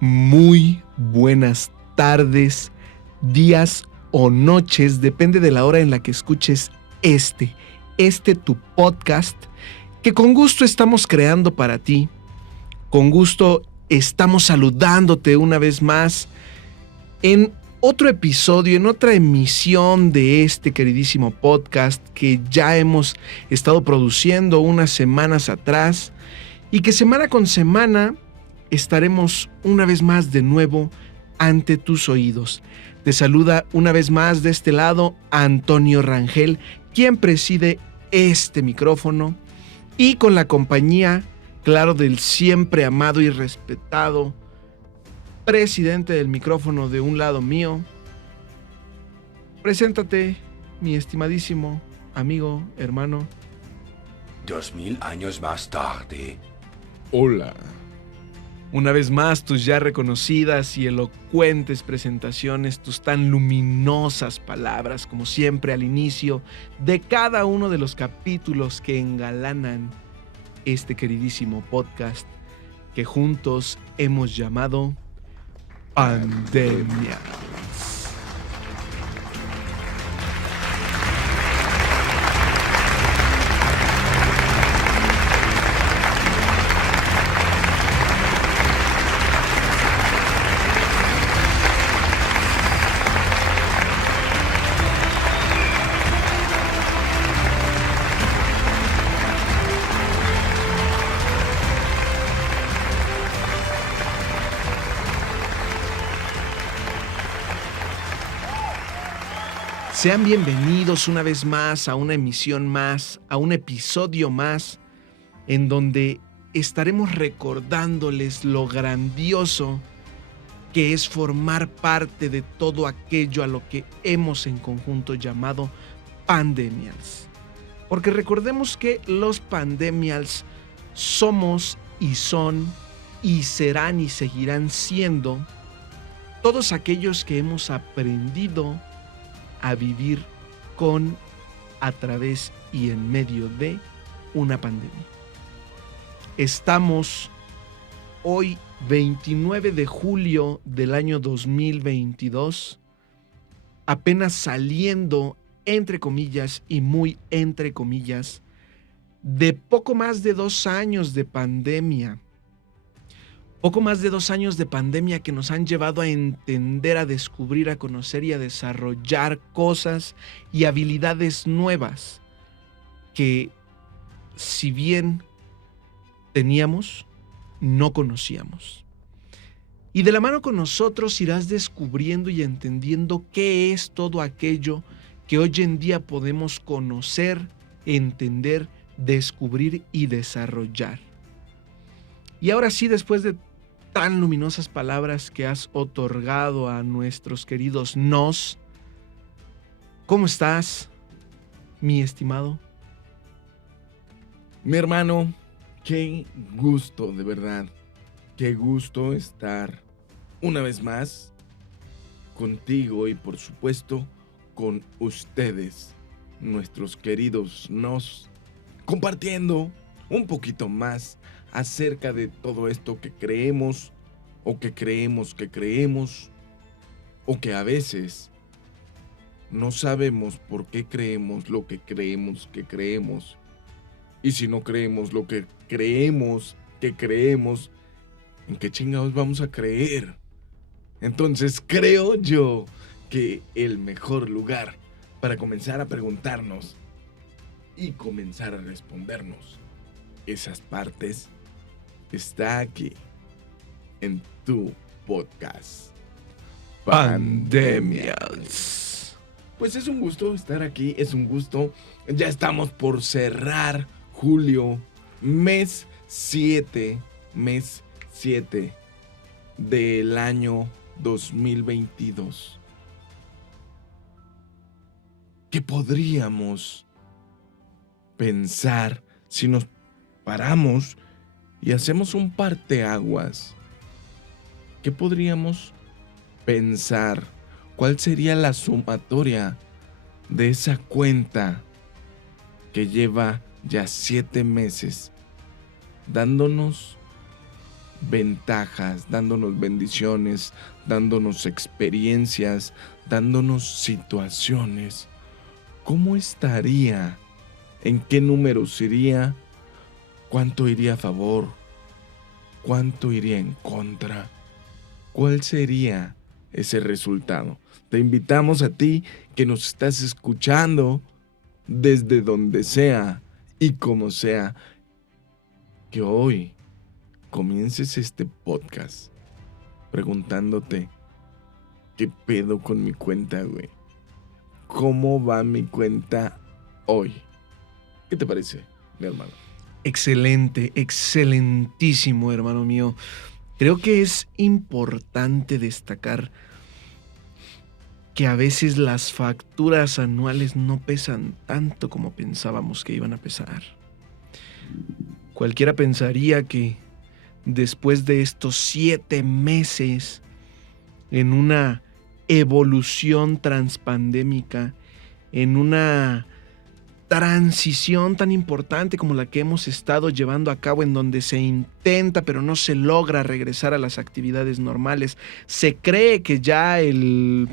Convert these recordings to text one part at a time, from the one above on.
Muy buenas tardes, días o noches, depende de la hora en la que escuches este tu podcast, que con gusto estamos creando para ti. Con gusto estamos saludándote una vez más en otro episodio, en otra emisión de este queridísimo podcast que ya hemos estado produciendo unas semanas atrás y que semana con semana estaremos una vez más de nuevo ante tus oídos. Te saluda una vez más de este lado Antonio Rangel, quien preside este micrófono, y con la compañía, claro, del siempre amado y respetado presidente del micrófono de un lado mío. Preséntate, mi estimadísimo amigo, hermano. 2000 años más tarde. Hola. Una vez más, tus ya reconocidas y elocuentes presentaciones, tus tan luminosas palabras, como siempre al inicio de cada uno de los capítulos que engalanan este queridísimo podcast que juntos hemos llamado Pandemia. Sean bienvenidos una vez más a una emisión más, a un episodio más, en donde estaremos recordándoles lo grandioso que es formar parte de todo aquello a lo que hemos en conjunto llamado Pandemials. Porque recordemos que los Pandemials somos y son y serán y seguirán siendo todos aquellos que hemos aprendido a vivir con, a través y en medio de una pandemia. Estamos hoy 29 de julio del año 2022, apenas saliendo, entre comillas y muy entre comillas, de poco más de 2 años de pandemia. Poco más de 2 años de pandemia que nos han llevado a entender, a descubrir, a conocer y a desarrollar cosas y habilidades nuevas que, si bien teníamos, no conocíamos. Y de la mano con nosotros irás descubriendo y entendiendo qué es todo aquello que hoy en día podemos conocer, entender, descubrir y desarrollar. Y ahora sí, después de tan luminosas palabras que has otorgado a nuestros queridos nos, ¿cómo estás, mi estimado? Mi hermano, qué gusto, de verdad. Qué gusto estar una vez más contigo y por supuesto con ustedes, nuestros queridos nos, compartiendo un poquito más acerca de todo esto que creemos o que creemos o que a veces no sabemos por qué creemos lo que creemos que creemos. Y si no creemos lo que creemos que creemos, ¿en qué chingados vamos a creer? Entonces creo yo que el mejor lugar para comenzar a preguntarnos y comenzar a respondernos esas partes está aquí, en tu podcast Pandemials. Pues es un gusto estar aquí, es un gusto. Ya estamos por cerrar julio, mes 7 del año 2022. ¿Qué podríamos pensar si nos paramos y hacemos un parteaguas? ¿Qué podríamos pensar? ¿Cuál sería la sumatoria de esa cuenta que lleva ya 7 meses dándonos ventajas, dándonos bendiciones, dándonos experiencias, dándonos situaciones, ¿cómo estaría? ¿En qué números iría? ¿Cuánto iría a favor? ¿Cuánto iría en contra? ¿Cuál sería ese resultado? Te invitamos a ti que nos estás escuchando desde donde sea y como sea, que hoy comiences este podcast preguntándote ¿qué pedo con mi cuenta, güey? ¿Cómo va mi cuenta hoy? ¿Qué te parece, mi hermano? Excelente, excelentísimo, hermano mío. Creo que es importante destacar que a veces las facturas anuales no pesan tanto como pensábamos que iban a pesar. Cualquiera pensaría que después de estos 7 meses en una evolución transpandémica, en una transición tan importante como la que hemos estado llevando a cabo, en donde se intenta pero no se logra regresar a las actividades normales, se cree que ya el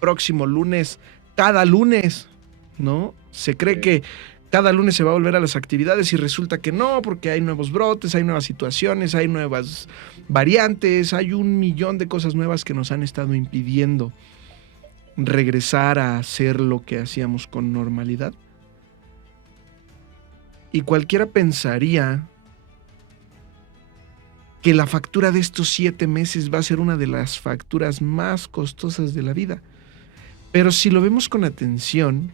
próximo lunes, cada lunes, ¿no? Se cree que cada lunes se va a volver a las actividades y resulta que no, porque hay nuevos brotes, hay nuevas situaciones, hay nuevas variantes, hay un millón de cosas nuevas que nos han estado impidiendo regresar a hacer lo que hacíamos con normalidad. Y cualquiera pensaría que la factura de estos 7 meses va a ser una de las facturas más costosas de la vida. Pero si lo vemos con atención,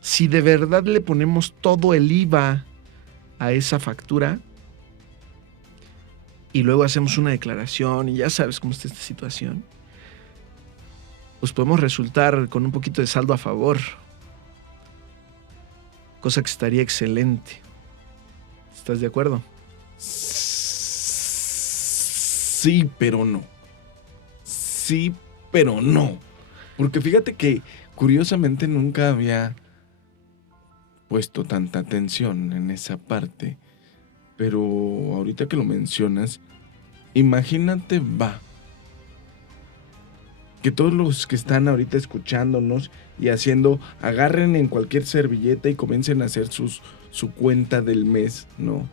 si de verdad le ponemos todo el IVA a esa factura y luego hacemos una declaración y ya sabes cómo está esta situación, pues podemos resultar con un poquito de saldo a favor. Cosa que estaría excelente. ¿Estás de acuerdo? Sí, pero no. Sí, pero no. Porque fíjate que curiosamente nunca había puesto tanta atención en esa parte. Pero ahorita que lo mencionas, imagínate, que todos los que están ahorita escuchándonos y agarren en cualquier servilleta y comiencen a hacer su cuenta del mes, ¿no?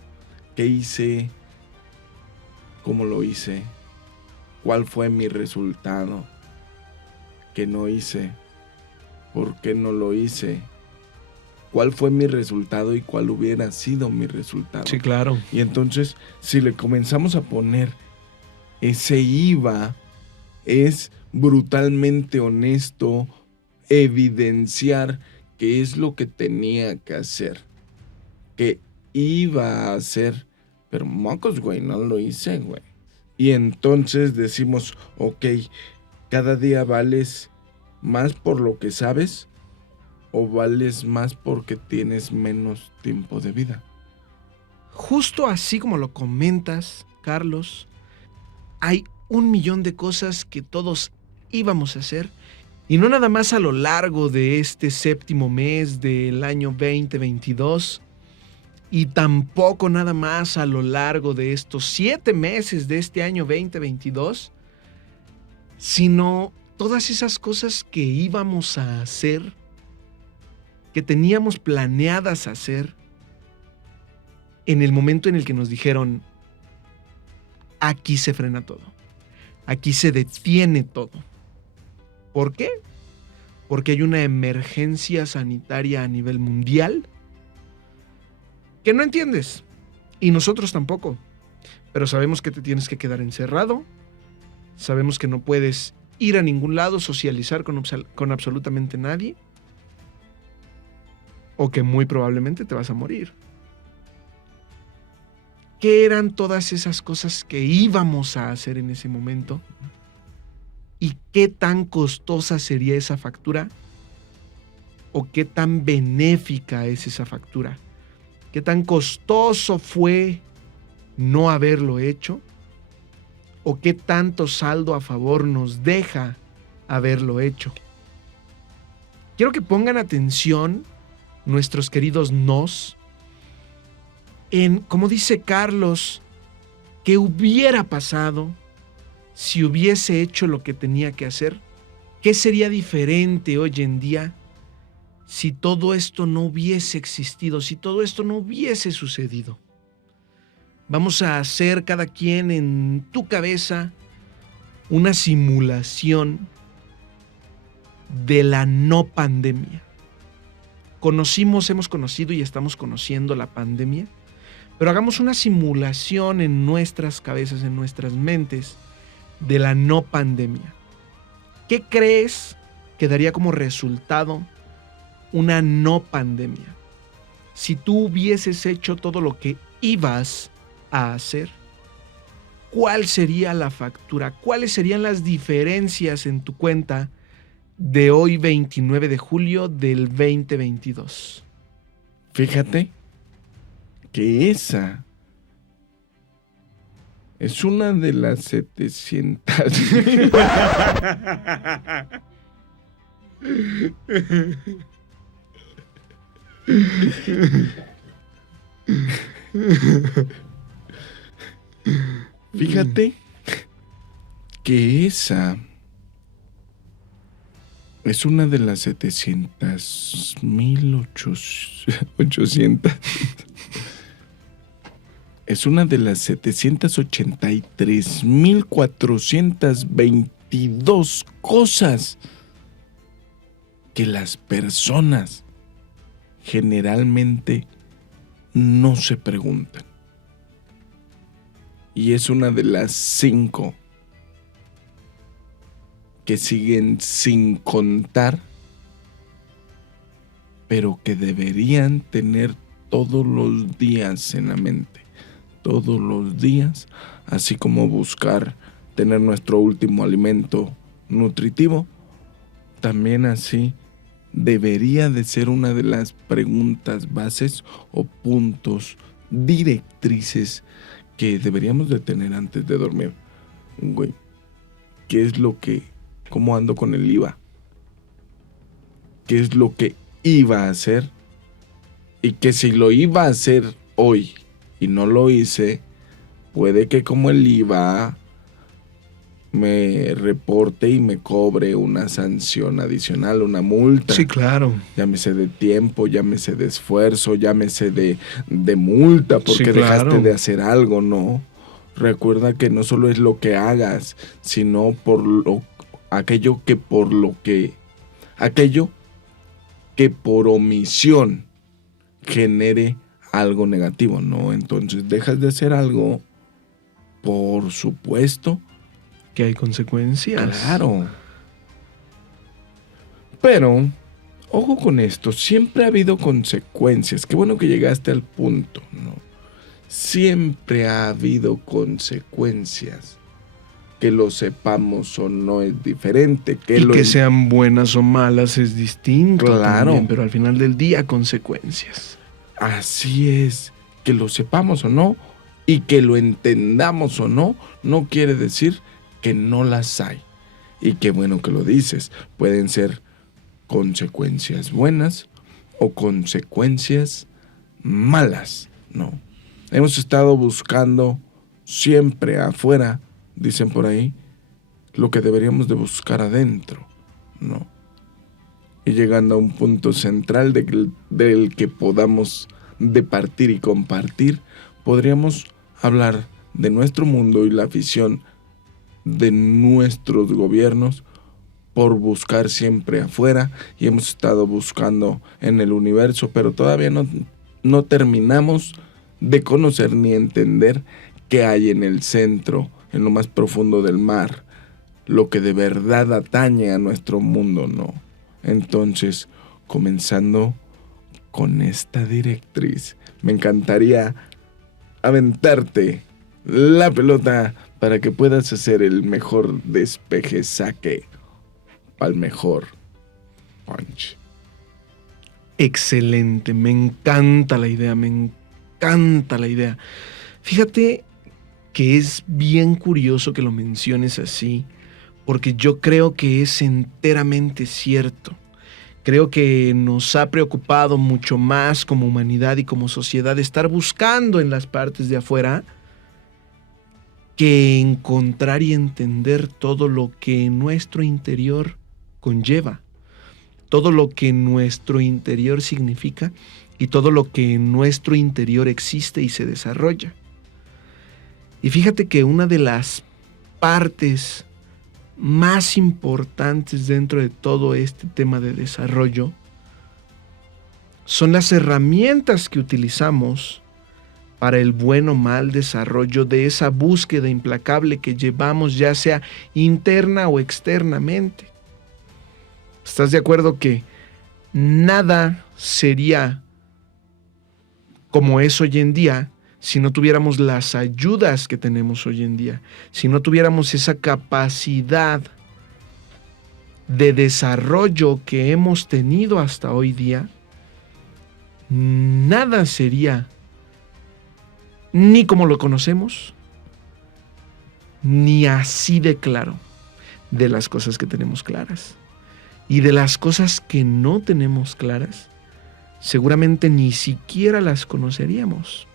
¿Qué hice? ¿Cómo lo hice? ¿Cuál fue mi resultado? ¿Qué no hice? ¿Por qué no lo hice? ¿Cuál fue mi resultado y cuál hubiera sido mi resultado? Sí, claro. Y entonces, si le comenzamos a poner ese IVA, es brutalmente honesto evidenciar qué es lo que tenía que hacer, que iba a hacer, pero mocos, güey, no lo hice, güey. Y entonces decimos, ok, cada día vales más por lo que sabes o vales más porque tienes menos tiempo de vida. Justo así como lo comentas, Carlos, hay 1,000,000 de cosas que todos íbamos a hacer, y no nada más a lo largo de este 7º mes del año 2022, y tampoco nada más a lo largo de estos 7 meses de este año 2022, sino todas esas cosas que íbamos a hacer, que teníamos planeadas hacer, en el momento en el que nos dijeron, aquí se frena todo, aquí se detiene todo. ¿Por qué? Porque hay una emergencia sanitaria a nivel mundial que no entiendes, y nosotros tampoco, pero sabemos que te tienes que quedar encerrado, sabemos que no puedes ir a ningún lado, socializar con absolutamente nadie, o que muy probablemente te vas a morir. ¿Qué eran todas esas cosas que íbamos a hacer en ese momento? ¿Y qué tan costosa sería esa factura? ¿O qué tan benéfica es esa factura? ¿Qué tan costoso fue no haberlo hecho? ¿O qué tanto saldo a favor nos deja haberlo hecho? Quiero que pongan atención nuestros queridos nos en, como dice Carlos, ¿Qué hubiera pasado si hubiese hecho lo que tenía que hacer? ¿Qué sería diferente hoy en día si todo esto no hubiese existido, si todo esto no hubiese sucedido? Vamos a hacer cada quien en tu cabeza una simulación de la no pandemia. Hemos conocido y estamos conociendo la pandemia, pero hagamos una simulación en nuestras cabezas, en nuestras mentes, de la no pandemia. ¿Qué crees que daría como resultado una no pandemia? Si tú hubieses hecho todo lo que ibas a hacer, ¿cuál sería la factura? ¿Cuáles serían las diferencias en tu cuenta de hoy 29 de julio del 2022? Fíjate que esa es una de las 700. Fíjate que esa es una de las 800. Es una de las 783,422 cosas que las personas generalmente no se preguntan. Y es una de las 5 que siguen sin contar, pero que deberían tener todos los días en la mente. Todos los días, así como buscar tener nuestro último alimento nutritivo, también así debería de ser una de las preguntas bases o puntos directrices que deberíamos de tener antes de dormir. Güey, ¿qué es lo que, cómo ando con el IVA? ¿Qué es lo que iba a hacer? Y que si lo iba a hacer hoy y no lo hice, puede que como el IVA me reporte y me cobre una sanción adicional, una multa. Sí, claro. Llámese de tiempo, llámese de esfuerzo, llámese de multa porque Sí, claro. dejaste de hacer algo, ¿no? Recuerda que no solo es lo que hagas, sino aquello que por omisión genere algo negativo, ¿no? Entonces dejas de hacer algo, por supuesto que hay consecuencias. Claro. Pero, ojo con esto, siempre ha habido consecuencias. Qué bueno que llegaste al punto, ¿no? Siempre ha habido consecuencias. Que lo sepamos o no es diferente. Que sean buenas o malas es distinto. Claro. También, pero al final del día, consecuencias. Así es. Que lo sepamos o no y que lo entendamos o no, no quiere decir que no las hay. Y qué bueno que lo dices. Pueden ser consecuencias buenas o consecuencias malas, ¿no? Hemos estado buscando siempre afuera, dicen por ahí, lo que deberíamos de buscar adentro, ¿no? Y llegando a un punto central del que podamos departir y compartir, podríamos hablar de nuestro mundo y la afición de nuestros gobiernos por buscar siempre afuera, y hemos estado buscando en el universo, pero todavía no terminamos de conocer ni entender qué hay en el centro, en lo más profundo del mar, lo que de verdad atañe a nuestro mundo, ¿no? Entonces, comenzando con esta directriz, me encantaría aventarte la pelota para que puedas hacer el mejor despeje saque al mejor punch. Excelente, me encanta la idea, Fíjate que es bien curioso que lo menciones así, porque yo creo que es enteramente cierto. Creo que nos ha preocupado mucho más como humanidad y como sociedad estar buscando en las partes de afuera que encontrar y entender todo lo que en nuestro interior conlleva, todo lo que en nuestro interior significa y todo lo que en nuestro interior existe y se desarrolla. Y fíjate que una de las partes más importantes dentro de todo este tema de desarrollo son las herramientas que utilizamos para el buen o mal desarrollo de esa búsqueda implacable que llevamos, ya sea interna o externamente. ¿Estás de acuerdo que nada sería como es hoy en día si no tuviéramos las ayudas que tenemos hoy en día, si no tuviéramos esa capacidad de desarrollo que hemos tenido hasta hoy día? Nada sería ni como lo conocemos, ni así de claro de las cosas que tenemos claras. Y de las cosas que no tenemos claras, seguramente ni siquiera las conoceríamos.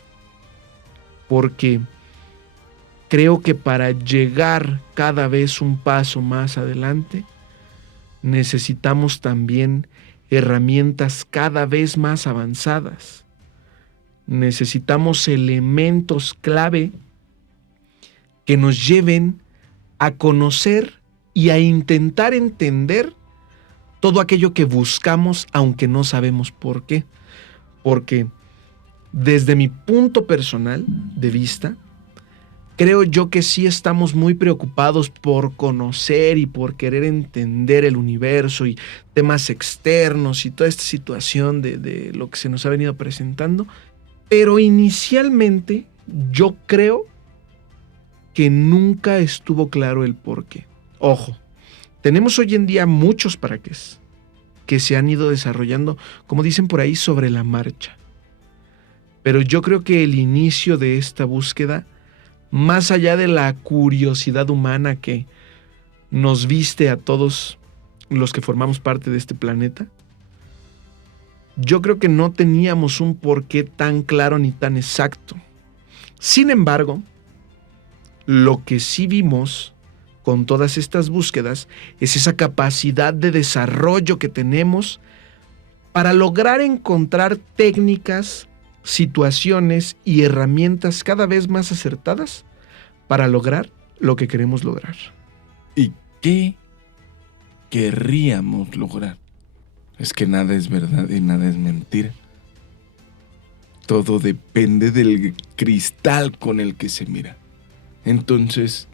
Porque creo que para llegar cada vez un paso más adelante, necesitamos también herramientas cada vez más avanzadas. Necesitamos elementos clave que nos lleven a conocer y a intentar entender todo aquello que buscamos, aunque no sabemos por qué. Porque desde mi punto personal de vista, creo yo que sí estamos muy preocupados por conocer y por querer entender el universo y temas externos y toda esta situación de lo que se nos ha venido presentando. Pero inicialmente yo creo que nunca estuvo claro el por qué. Ojo, tenemos hoy en día muchos para qué que se han ido desarrollando, como dicen por ahí, sobre la marcha. Pero yo creo que el inicio de esta búsqueda, más allá de la curiosidad humana que nos viste a todos los que formamos parte de este planeta, yo creo que no teníamos un porqué tan claro ni tan exacto. Sin embargo, lo que sí vimos con todas estas búsquedas es esa capacidad de desarrollo que tenemos para lograr encontrar técnicas, situaciones y herramientas cada vez más acertadas para lograr lo que queremos lograr. ¿Y qué querríamos lograr? Es que nada es verdad y nada es mentira. Todo depende del cristal con el que se mira. Entonces,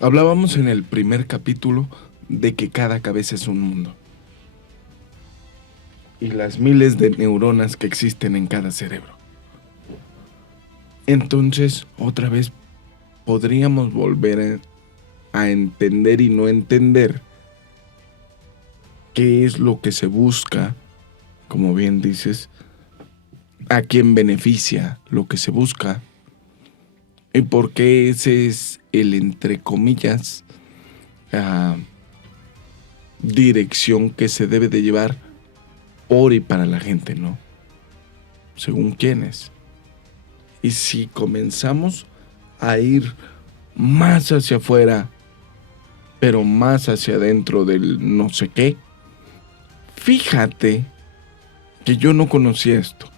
hablábamos en el primer capítulo de que cada cabeza es un mundo. Y las miles de neuronas que existen en cada cerebro. Entonces, otra vez, podríamos volver a entender y no entender qué es lo que se busca, como bien dices, a quién beneficia lo que se busca, y por qué ese es el, entre comillas, dirección que se debe de llevar por y para la gente, ¿no? Según quiénes. Y si comenzamos a ir más hacia afuera, pero más hacia adentro del no sé qué, fíjate que yo no conocía esto,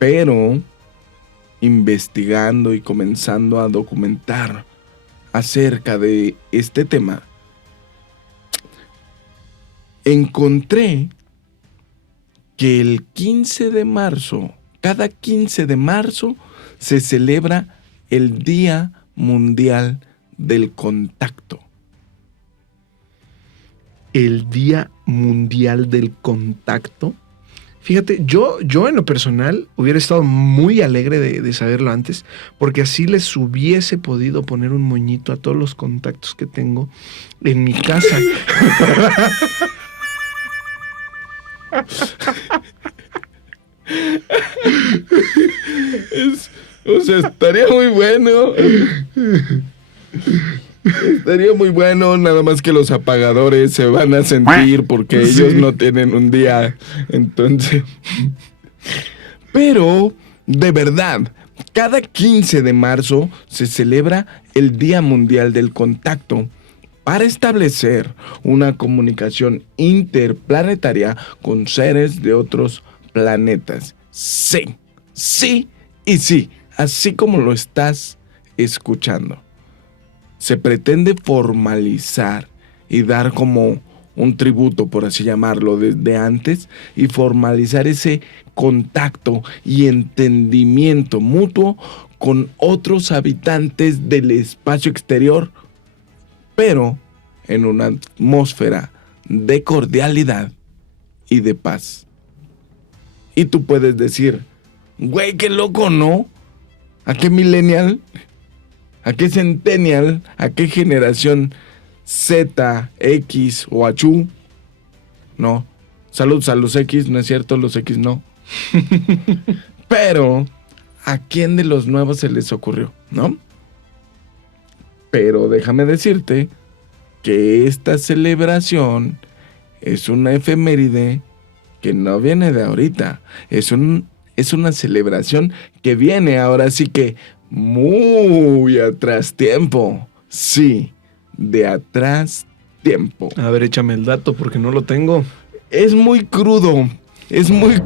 pero investigando y comenzando a documentar acerca de este tema, encontré que el 15 de marzo, cada 15 de marzo, se celebra el Día Mundial del Contacto. El Día Mundial del Contacto. Fíjate, yo en lo personal hubiera estado muy alegre de saberlo antes, porque así les hubiese podido poner un moñito a todos los contactos que tengo en mi casa. O sea, estaría muy bueno. Estaría muy bueno, nada más que los apagadores se van a sentir porque ellos no tienen un día. Entonces... Pero, de verdad, cada 15 de marzo se celebra el Día Mundial del Contacto para establecer una comunicación interplanetaria con seres de otros planetas. Sí, sí y sí, así como lo estás escuchando. Se pretende formalizar y dar como un tributo, por así llamarlo, desde antes, y formalizar ese contacto y entendimiento mutuo con otros habitantes del espacio exterior, pero en una atmósfera de cordialidad y de paz. Y tú puedes decir, güey, qué loco, ¿no? ¿A qué millennial? ¿A qué centennial? ¿A qué generación Z, X o Achú? No. Saludos a los X, no es cierto, los X no. Pero, ¿a quién de los nuevos se les ocurrió? ¿No? Pero déjame decirte que esta celebración es una efeméride que no viene de ahorita. Es una celebración que viene ahora sí que muy atrás tiempo. Sí, de atrás tiempo. A ver, échame el dato porque no lo tengo. Es muy crudo. Es muy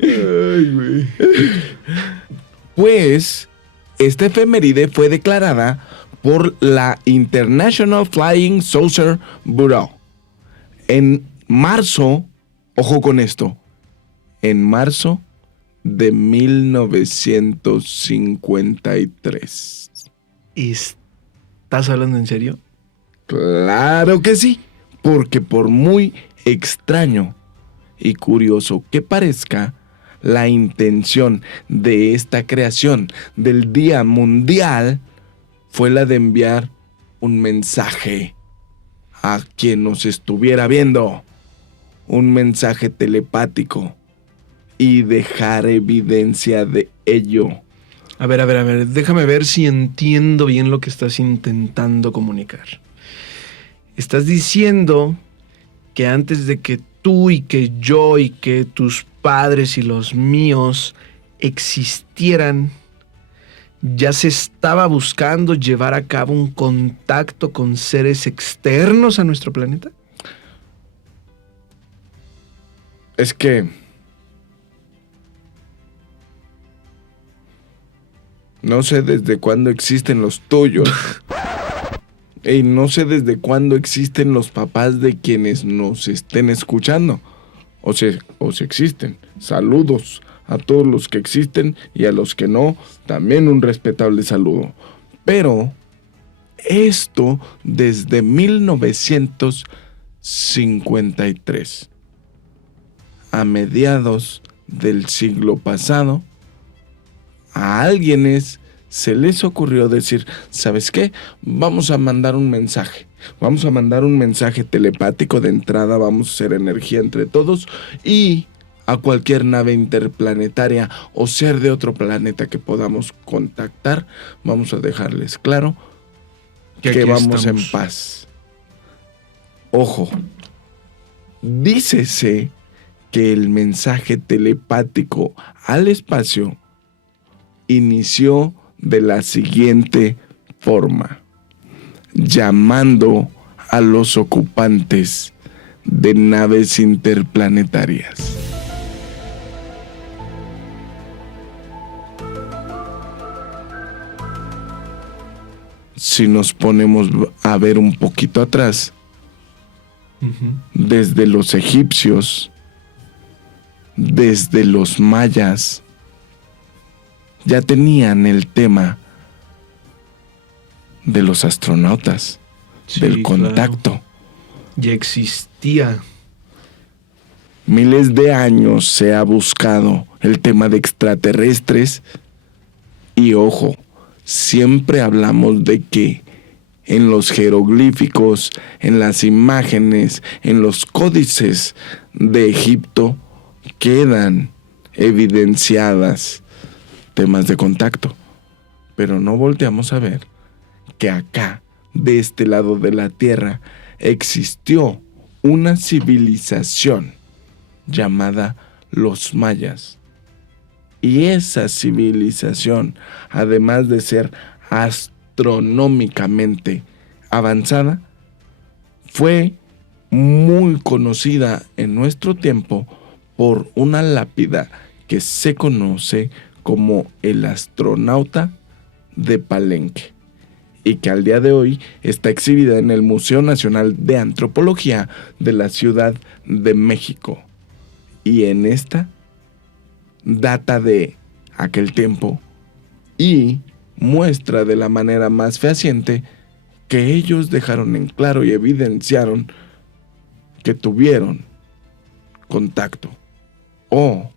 Ay, güey. Pues, esta efeméride fue declarada por la International Flying Saucer Bureau en marzo, ojo con esto, en marzo de 1953. ¿Estás hablando en serio? Claro que sí, porque por muy extraño y curioso que parezca, la intención de esta creación del Día Mundial fue la de enviar un mensaje a quien nos estuviera viendo, un mensaje telepático, y dejar evidencia de ello. A ver, déjame ver si entiendo bien lo que estás intentando comunicar. Estás diciendo que antes de que tú y que yo y que tus padres y los míos existieran, ya se estaba buscando llevar a cabo un contacto con seres externos a nuestro planeta. Es que no sé desde cuándo existen los tuyos. Y no sé desde cuándo existen los papás de quienes nos estén escuchando. O si existen. Saludos a todos los que existen y a los que no, también un respetable saludo. Pero esto desde 1953. A mediados del siglo pasado, a alguienes se les ocurrió decir, ¿sabes qué? Vamos a mandar un mensaje. Vamos a mandar un mensaje telepático de entrada, vamos a hacer energía entre todos y a cualquier nave interplanetaria o ser de otro planeta que podamos contactar, vamos a dejarles claro que vamos en paz. Ojo, dícese que el mensaje telepático al espacio inició de la siguiente forma, llamando a los ocupantes de naves interplanetarias. Si nos ponemos a ver un poquito atrás, desde los egipcios, desde los mayas, ya tenían el tema de los astronautas, sí, del contacto. Claro. Ya existía. Miles de años se ha buscado el tema de extraterrestres y ojo, siempre hablamos de que en los jeroglíficos, en las imágenes, en los códices de Egipto quedan evidenciadas temas de contacto. Pero no volteamos a ver que acá, de este lado de la Tierra, existió una civilización llamada los mayas. Y esa civilización, además de ser astronómicamente avanzada, fue muy conocida en nuestro tiempo por una lápida que se conoce como el astronauta de Palenque, y que al día de hoy está exhibida en el Museo Nacional de Antropología de la Ciudad de México. Y en esta data de aquel tiempo y muestra de la manera más fehaciente que ellos dejaron en claro y evidenciaron que tuvieron contacto, o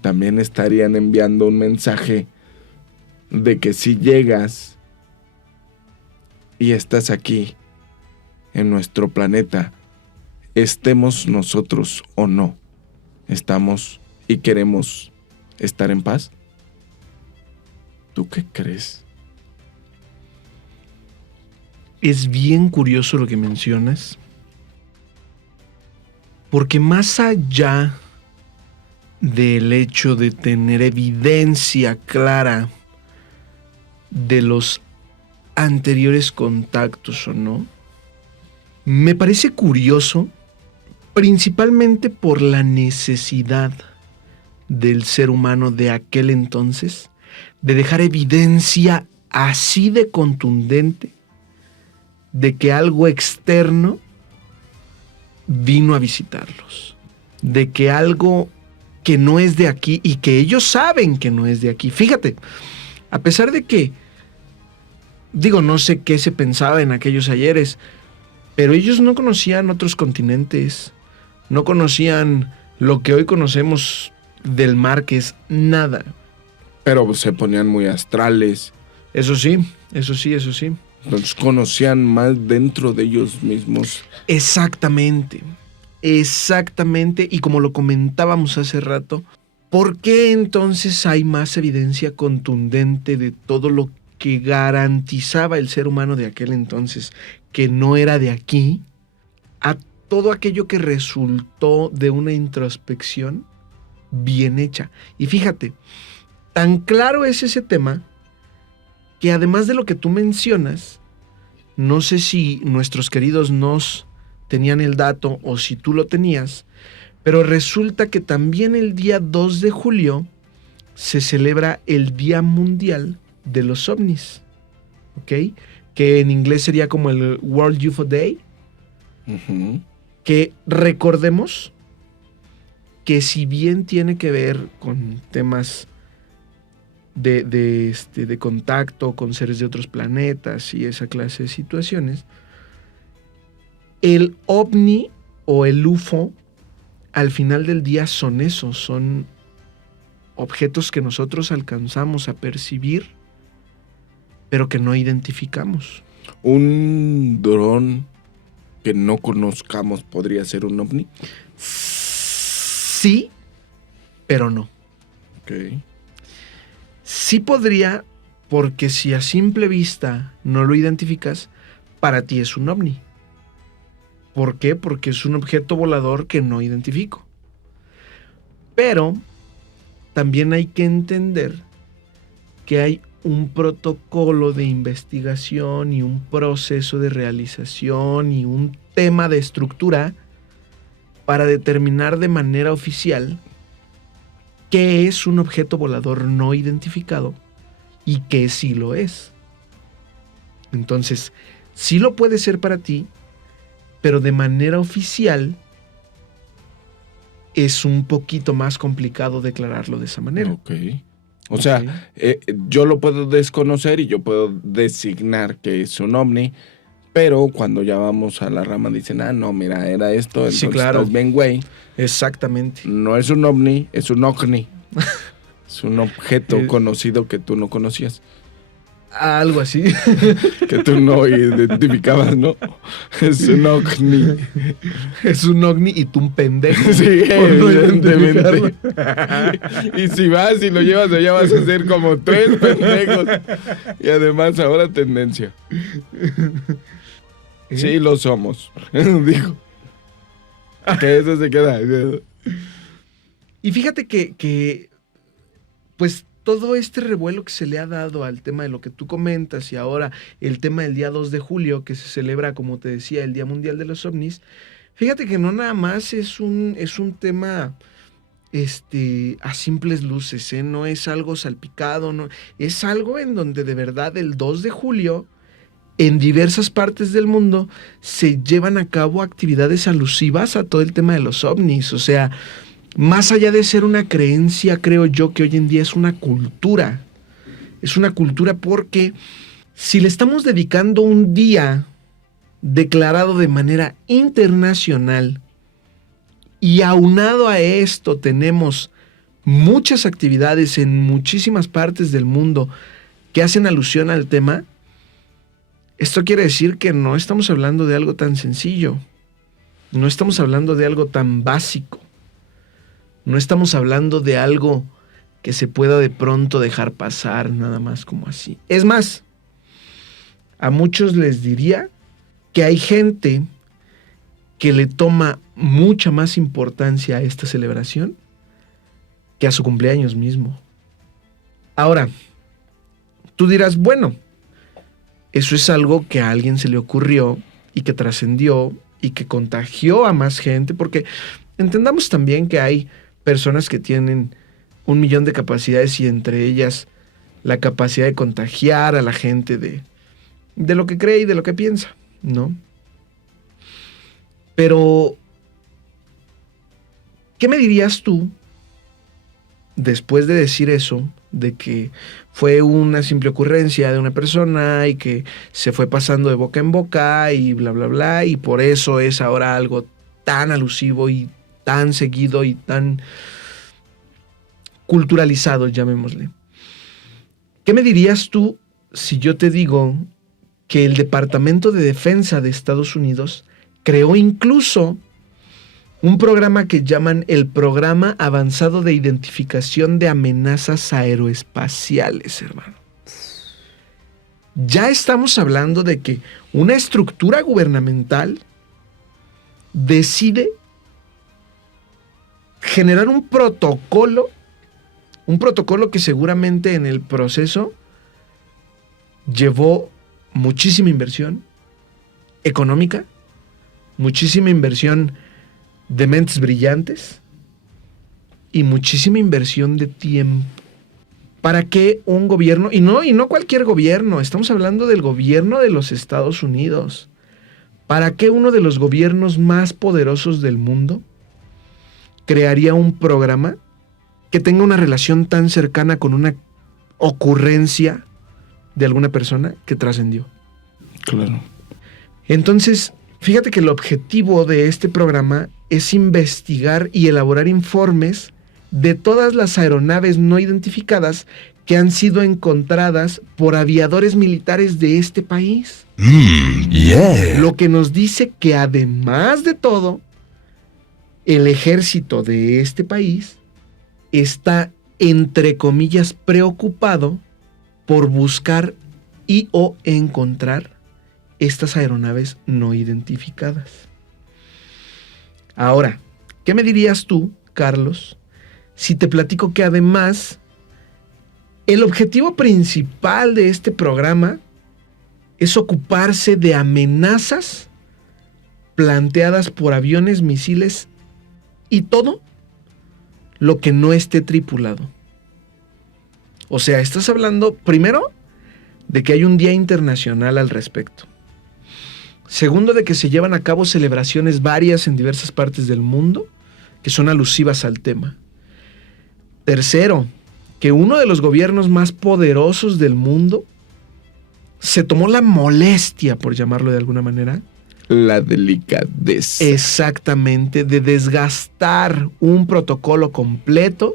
también estarían enviando un mensaje de que si llegas y estás aquí en nuestro planeta, estemos nosotros o no, estamos y queremos estar en paz. ¿Tú qué crees? Es bien curioso lo que mencionas, porque más allá del hecho de tener evidencia clara de los anteriores contactos o no, me parece curioso principalmente por la necesidad del ser humano de aquel entonces de dejar evidencia así de contundente de que algo externo vino a visitarlos, de que algo que no es de aquí y que ellos saben que no es de aquí. Fíjate, a pesar de que, digo, no sé qué se pensaba en aquellos ayeres, pero ellos no conocían otros continentes, no conocían lo que hoy conocemos del mar, que es nada. Pero se ponían muy astrales. Eso sí, eso sí, eso sí. Entonces conocían más dentro de ellos mismos. Exactamente, exactamente. Y como lo comentábamos hace rato, ¿por qué entonces hay más evidencia contundente de todo lo que garantizaba el ser humano de aquel entonces, que no era de aquí, a todo aquello que resultó de una introspección bien hecha? Y fíjate, tan claro es ese tema que además de lo que tú mencionas, no sé si nuestros queridos nos tenían el dato o si tú lo tenías, pero resulta que también el día 2 de julio se celebra el Día Mundial de los OVNIs, ¿ok? Que en inglés sería como el World UFO Day. Uh-huh. Que recordemos que si bien tiene que ver con temas de contacto con seres de otros planetas y esa clase de situaciones, el ovni o el UFO al final del día son eso, son objetos que nosotros alcanzamos a percibir, pero que no identificamos. ¿Un dron que no conozcamos podría ser un ovni? Sí, pero no. Ok. Sí podría, porque si a simple vista no lo identificas, para ti es un ovni. ¿Por qué? Porque es un objeto volador que no identifico. Pero también hay que entender que hay un protocolo de investigación y un proceso de realización y un tema de estructura para determinar de manera oficial qué es un objeto volador no identificado y qué sí lo es. Entonces, sí lo puede ser para ti, pero de manera oficial es un poquito más complicado declararlo de esa manera. Ok. O sea, yo lo puedo desconocer y yo puedo designar que es un ovni, pero cuando ya vamos a la rama dicen, no, mira, era esto, entonces Sí, claro. estás bien, güey. Exactamente. No es un ovni, es un ovni. Es un objeto conocido que tú no conocías. Algo así. Que tú no identificabas, ¿no? Es un ovni. Es un ovni y tú un pendejo. Sí, por no evidentemente. identificarlo. Y si vas y lo llevas allá vas a ser como 3 pendejos. Y además ahora tendencia. Sí, lo somos. Dijo. Que eso se queda. Y fíjate que, pues, todo este revuelo que se le ha dado al tema de lo que tú comentas y ahora el tema del día 2 de julio, que se celebra, como te decía, el Día Mundial de los OVNIs, fíjate que no nada más es un tema a simples luces, ¿eh? No es algo salpicado, no, es algo en donde de verdad el 2 de julio en diversas partes del mundo se llevan a cabo actividades alusivas a todo el tema de los ovnis. O sea, más allá de ser una creencia, creo yo que hoy en día es una cultura. Es una cultura porque si le estamos dedicando un día declarado de manera internacional y aunado a esto tenemos muchas actividades en muchísimas partes del mundo que hacen alusión al tema, esto quiere decir que no estamos hablando de algo tan sencillo, no estamos hablando de algo tan básico, no estamos hablando de algo que se pueda de pronto dejar pasar nada más como así. Es más, a muchos les diría que hay gente que le toma mucha más importancia a esta celebración que a su cumpleaños mismo. Ahora, tú dirás, bueno, eso es algo que a alguien se le ocurrió y que trascendió y que contagió a más gente, porque entendamos también que hay personas que tienen 1 millón de capacidades y entre ellas la capacidad de contagiar a la gente de lo que cree y de lo que piensa, ¿no? Pero, ¿qué me dirías tú después de decir eso, de que fue una simple ocurrencia de una persona y que se fue pasando de boca en boca y bla, bla, bla, y por eso es ahora algo tan alusivo y tan seguido y tan culturalizado, llamémosle? ¿Qué me dirías tú si yo te digo que el Departamento de Defensa de Estados Unidos creó incluso un programa que llaman el Programa Avanzado de Identificación de Amenazas Aeroespaciales, hermano? Ya estamos hablando de que una estructura gubernamental decide generar un protocolo que seguramente en el proceso llevó muchísima inversión económica, muchísima inversión de mentes brillantes y muchísima inversión de tiempo. Para que un gobierno, y no cualquier gobierno, estamos hablando del gobierno de los Estados Unidos, para que uno de los gobiernos más poderosos del mundo crearía un programa que tenga una relación tan cercana con una ocurrencia de alguna persona que trascendió. Claro. Entonces, fíjate que el objetivo de este programa es investigar y elaborar informes de todas las aeronaves no identificadas que han sido encontradas por aviadores militares de este país. Lo que nos dice que además de todo, el ejército de este país está, entre comillas, preocupado por buscar y o encontrar estas aeronaves no identificadas. Ahora, ¿qué me dirías tú, Carlos, si te platico que además el objetivo principal de este programa es ocuparse de amenazas planteadas por aviones, misiles y todo lo que no esté tripulado? O sea, estás hablando primero de que hay un día internacional al respecto. Segundo, de que se llevan a cabo celebraciones varias en diversas partes del mundo que son alusivas al tema. Tercero, que uno de los gobiernos más poderosos del mundo se tomó la molestia, por llamarlo de alguna manera, La delicadeza. exactamente, de desgastar un protocolo completo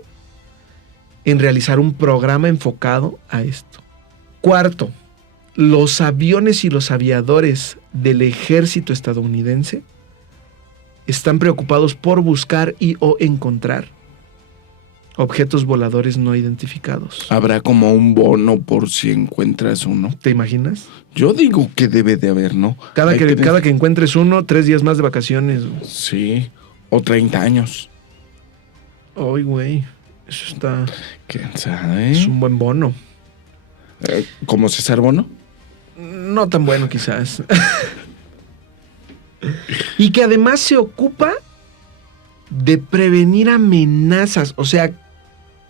en realizar un programa enfocado a esto. Cuarto, los aviones y los aviadores del ejército estadounidense están preocupados por buscar y o encontrar objetos voladores no identificados. Habrá como un bono por si encuentras uno. ¿Te imaginas? Yo digo que debe de haber, ¿no? Cada que encuentres uno, 3 días más de vacaciones. Sí, o 30 años. Ay, güey, eso está... ¿Quién sabe? Es un buen bono. ¿Como César Bono? No tan bueno, quizás. Y que además se ocupa de prevenir amenazas. O sea,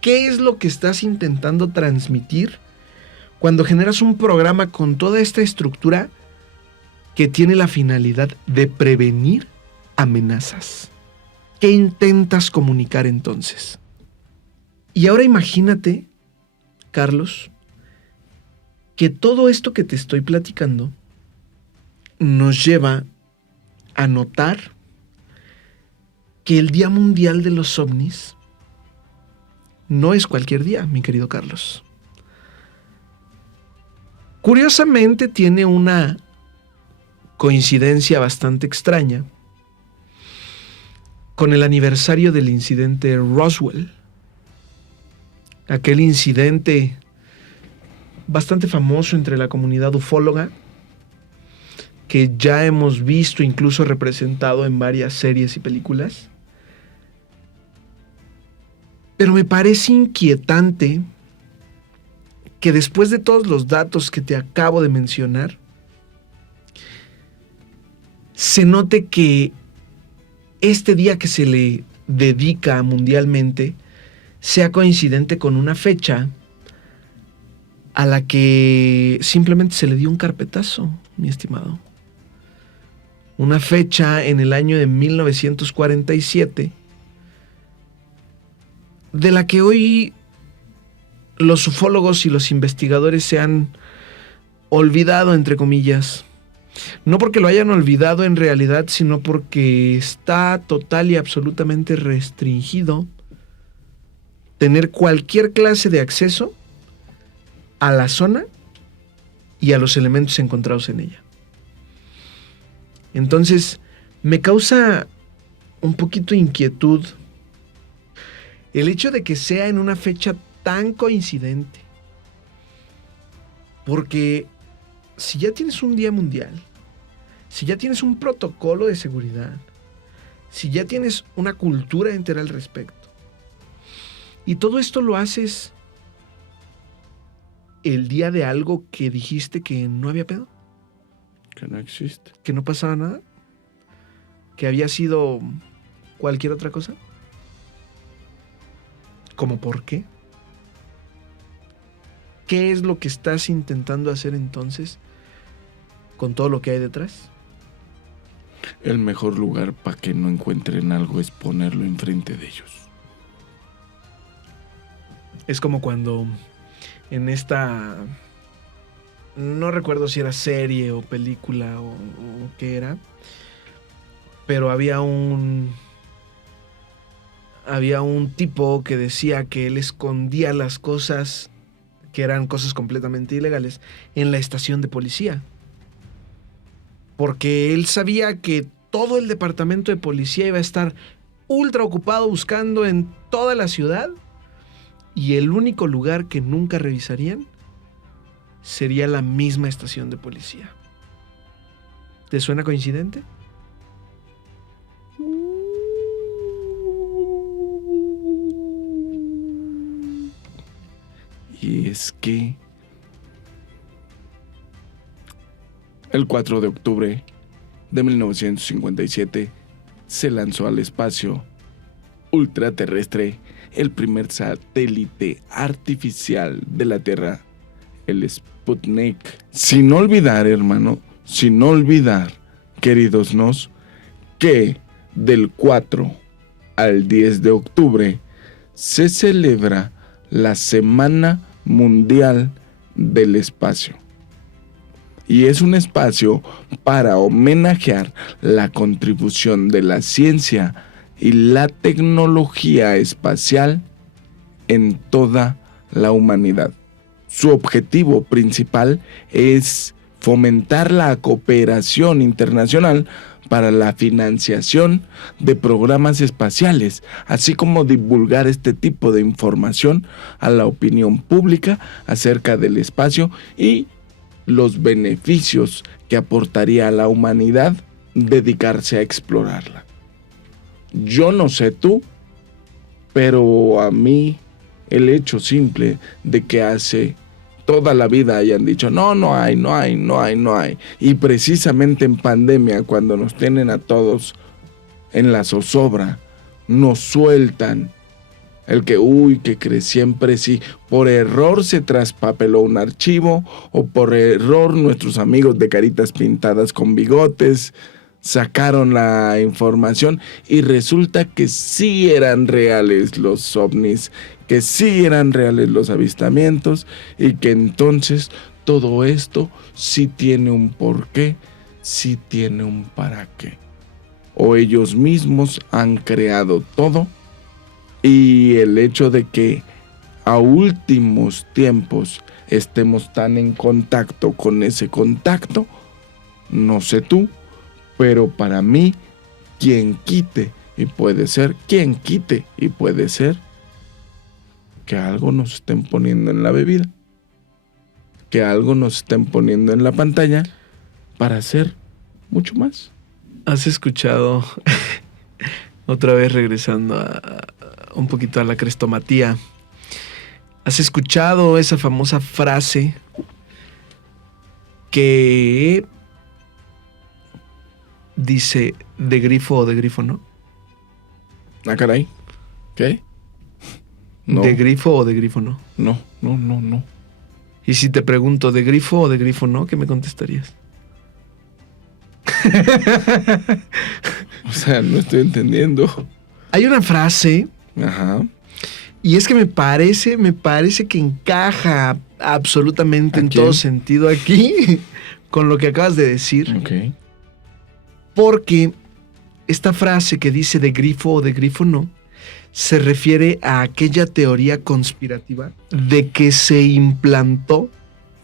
¿qué es lo que estás intentando transmitir cuando generas un programa con toda esta estructura que tiene la finalidad de prevenir amenazas? ¿Qué intentas comunicar entonces? Y ahora imagínate, Carlos, que todo esto que te estoy platicando nos lleva a notar que el Día Mundial de los OVNIs no es cualquier día, mi querido Carlos. Curiosamente tiene una coincidencia bastante extraña con el aniversario del incidente Roswell. Aquel incidente bastante famoso entre la comunidad ufóloga, que ya hemos visto incluso representado en varias series y películas. Pero me parece inquietante que después de todos los datos que te acabo de mencionar, se note que este día que se le dedica mundialmente sea coincidente con una fecha a la que simplemente se le dio un carpetazo, mi estimado. Una fecha en el año de 1947, de la que hoy los ufólogos y los investigadores se han olvidado, entre comillas. No porque lo hayan olvidado en realidad, sino porque está total y absolutamente restringido tener cualquier clase de acceso a la zona y a los elementos encontrados en ella. Entonces, me causa un poquito de inquietud el hecho de que sea en una fecha tan coincidente. Porque si ya tienes un día mundial, si ya tienes un protocolo de seguridad, si ya tienes una cultura entera al respecto, y todo esto lo haces el día de algo que dijiste que no había pedo, Que no existe. que no pasaba nada, que había sido cualquier otra cosa. ¿Cómo por qué? ¿Qué es lo que estás intentando hacer entonces con todo lo que hay detrás? El mejor lugar para que no encuentren algo es ponerlo enfrente de ellos. Es como cuando en esta... No recuerdo si era serie o película o qué era, pero había un tipo que decía que él escondía las cosas, que eran cosas completamente ilegales, en la estación de policía. Porque él sabía que todo el departamento de policía iba a estar ultra ocupado buscando en toda la ciudad, y el único lugar que nunca revisarían sería la misma estación de policía. ¿Te suena coincidente? Y es que el 4 de octubre de 1957 se lanzó al espacio ultraterrestre el primer satélite artificial de la Tierra, el Sputnik. Sin olvidar, hermano, sin olvidar, queridos nos, que del 4 al 10 de octubre se celebra la Semana Mundial del Espacio. Y es un espacio para homenajear la contribución de la ciencia y la tecnología espacial en toda la humanidad. su objetivo principal es fomentar la cooperación internacional para la financiación de programas espaciales, así como divulgar este tipo de información a la opinión pública acerca del espacio y los beneficios que aportaría a la humanidad dedicarse a explorarla. Yo no sé tú, pero a mí el hecho simple de que hace toda la vida hayan dicho no hay, y precisamente en pandemia, cuando nos tienen a todos en la zozobra, nos sueltan el que ¿qué crees? Siempre sí, por error se traspapeló un archivo, o por error nuestros amigos de caritas pintadas con bigotes sacaron la información y resulta que sí eran reales los ovnis, que sí eran reales los avistamientos, y que entonces todo esto sí tiene un porqué, sí tiene un para qué. O ellos mismos han creado todo, y el hecho de que a últimos tiempos estemos tan en contacto con ese contacto, no sé tú, pero para mí, quien quite y puede ser que algo nos estén poniendo en la bebida, que algo nos estén poniendo en la pantalla para hacer mucho más. ¿Has escuchado, otra vez regresando un poquito a la crestomatía, has escuchado esa famosa frase que dice de grifo o de grifo no? Ah, caray. ¿Qué? No. ¿De grifo o de grifo no? No. Y si te pregunto de grifo o de grifo no, ¿qué me contestarías? O sea, no estoy entendiendo. Hay una frase. Ajá. Y es que me parece que encaja absolutamente en todo sentido aquí con lo que acabas de decir. Ok. Porque esta frase que dice de grifo o de grifo no, se refiere a aquella teoría conspirativa de que se implantó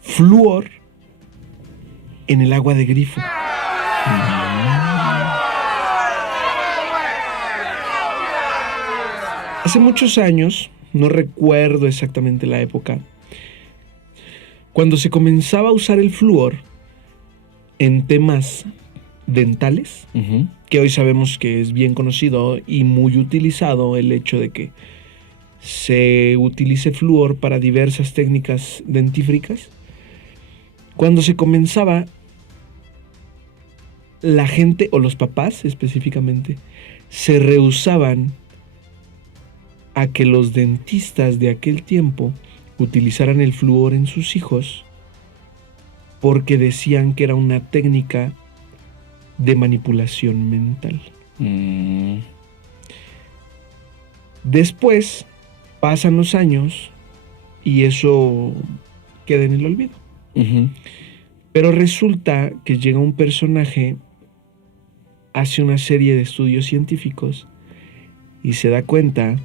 flúor en el agua de grifo. Hace muchos años, no recuerdo exactamente la época, cuando se comenzaba a usar el flúor en temas dentales, que hoy sabemos que es bien conocido y muy utilizado el hecho de que se utilice flúor para diversas técnicas dentífricas. Cuando se comenzaba, la gente, o los papás específicamente, se rehusaban a que los dentistas de aquel tiempo utilizaran el flúor en sus hijos, porque decían que era una técnica de manipulación mental. Después pasan los años y eso queda en el olvido. Pero resulta que llega un personaje, hace una serie de estudios científicos y se da cuenta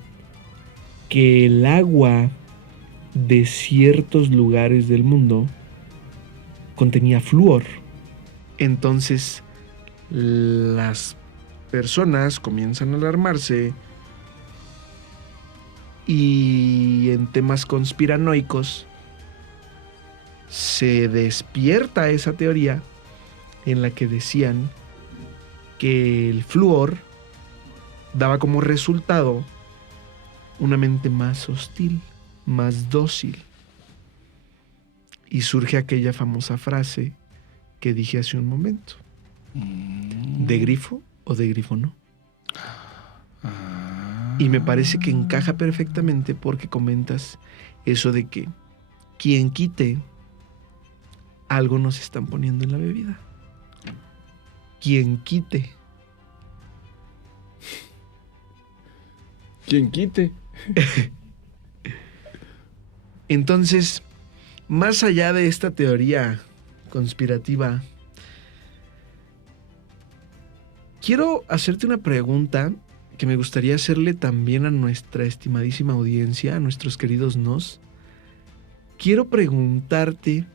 que el agua de ciertos lugares del mundo contenía flúor. Entonces las personas comienzan a alarmarse y en temas conspiranoicos se despierta esa teoría en la que decían que el flúor daba como resultado una mente más hostil, más dócil. Y surge aquella famosa frase que dije hace un momento. ¿De grifo o de grifo no? Y me parece que encaja perfectamente porque comentas eso de que quien quite, algo nos están poniendo en la bebida. Quien quite. Quien quite. Entonces, más allá de esta teoría conspirativa, quiero hacerte una pregunta que me gustaría hacerle también a nuestra estimadísima audiencia, a nuestros queridos nos. quiero preguntarte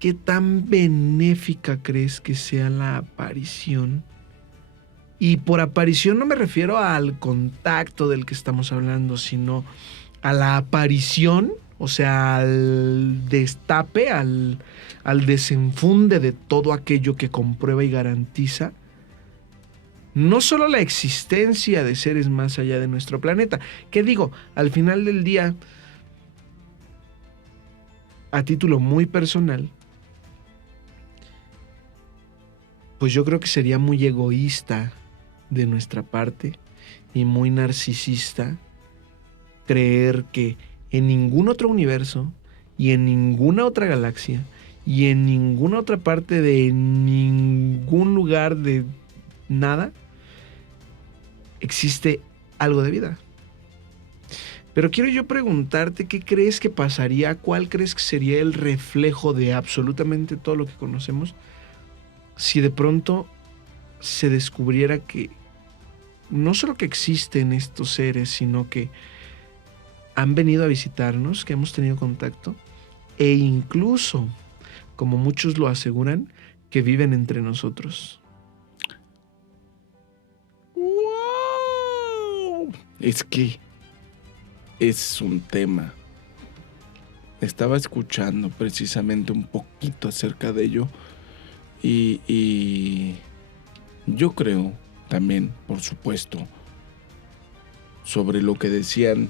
qué tan benéfica crees que sea la aparición. Y por aparición no me refiero al contacto del que estamos hablando, sino a la aparición, o sea, al destape, al desenfunde de todo aquello que comprueba y garantiza no solo la existencia de seres más allá de nuestro planeta, que digo, al final del día, a título muy personal, pues yo creo que sería muy egoísta de nuestra parte y muy narcisista creer que en ningún otro universo y en ninguna otra galaxia y en ninguna otra parte de ningún lugar de nada existe algo de vida. Pero quiero yo preguntarte qué crees que pasaría, cuál crees que sería el reflejo de absolutamente todo lo que conocemos si de pronto se descubriera que no solo que existen estos seres, sino que han venido a visitarnos, que hemos tenido contacto, e incluso, como muchos lo aseguran, que viven entre nosotros. ¡Wow! Es que es un tema. Estaba escuchando precisamente un poquito acerca de ello y yo creo también, por supuesto, sobre lo que decían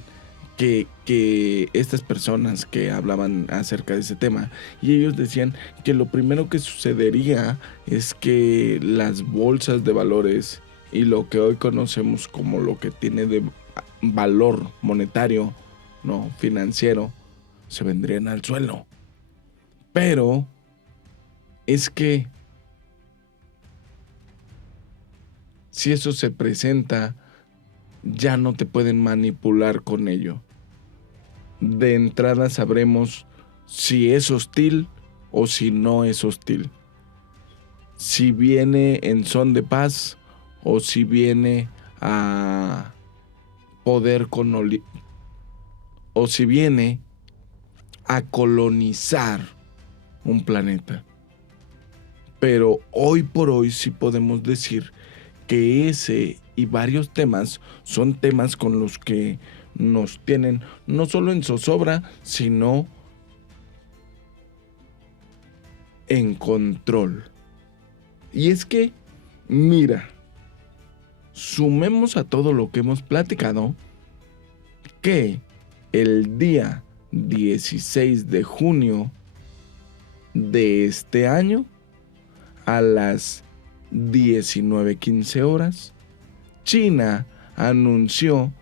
que estas personas que hablaban acerca de ese tema, y ellos decían que lo primero que sucedería es que las bolsas de valores y lo que hoy conocemos como lo que tiene de valor monetario, no financiero, se vendrían al suelo. Pero es que si eso se presenta, ya no te pueden manipular con ello. De entrada sabremos si es hostil o si no es hostil. Si viene en son de paz o si viene a poder o si viene a colonizar un planeta. Pero hoy por hoy sí podemos decir que ese y varios temas son temas con los que nos tienen no solo en zozobra, sino en control. Y es que, mira, sumemos a todo lo que hemos platicado que el día 16 de junio de este año, a las 19:15 horas, China anunció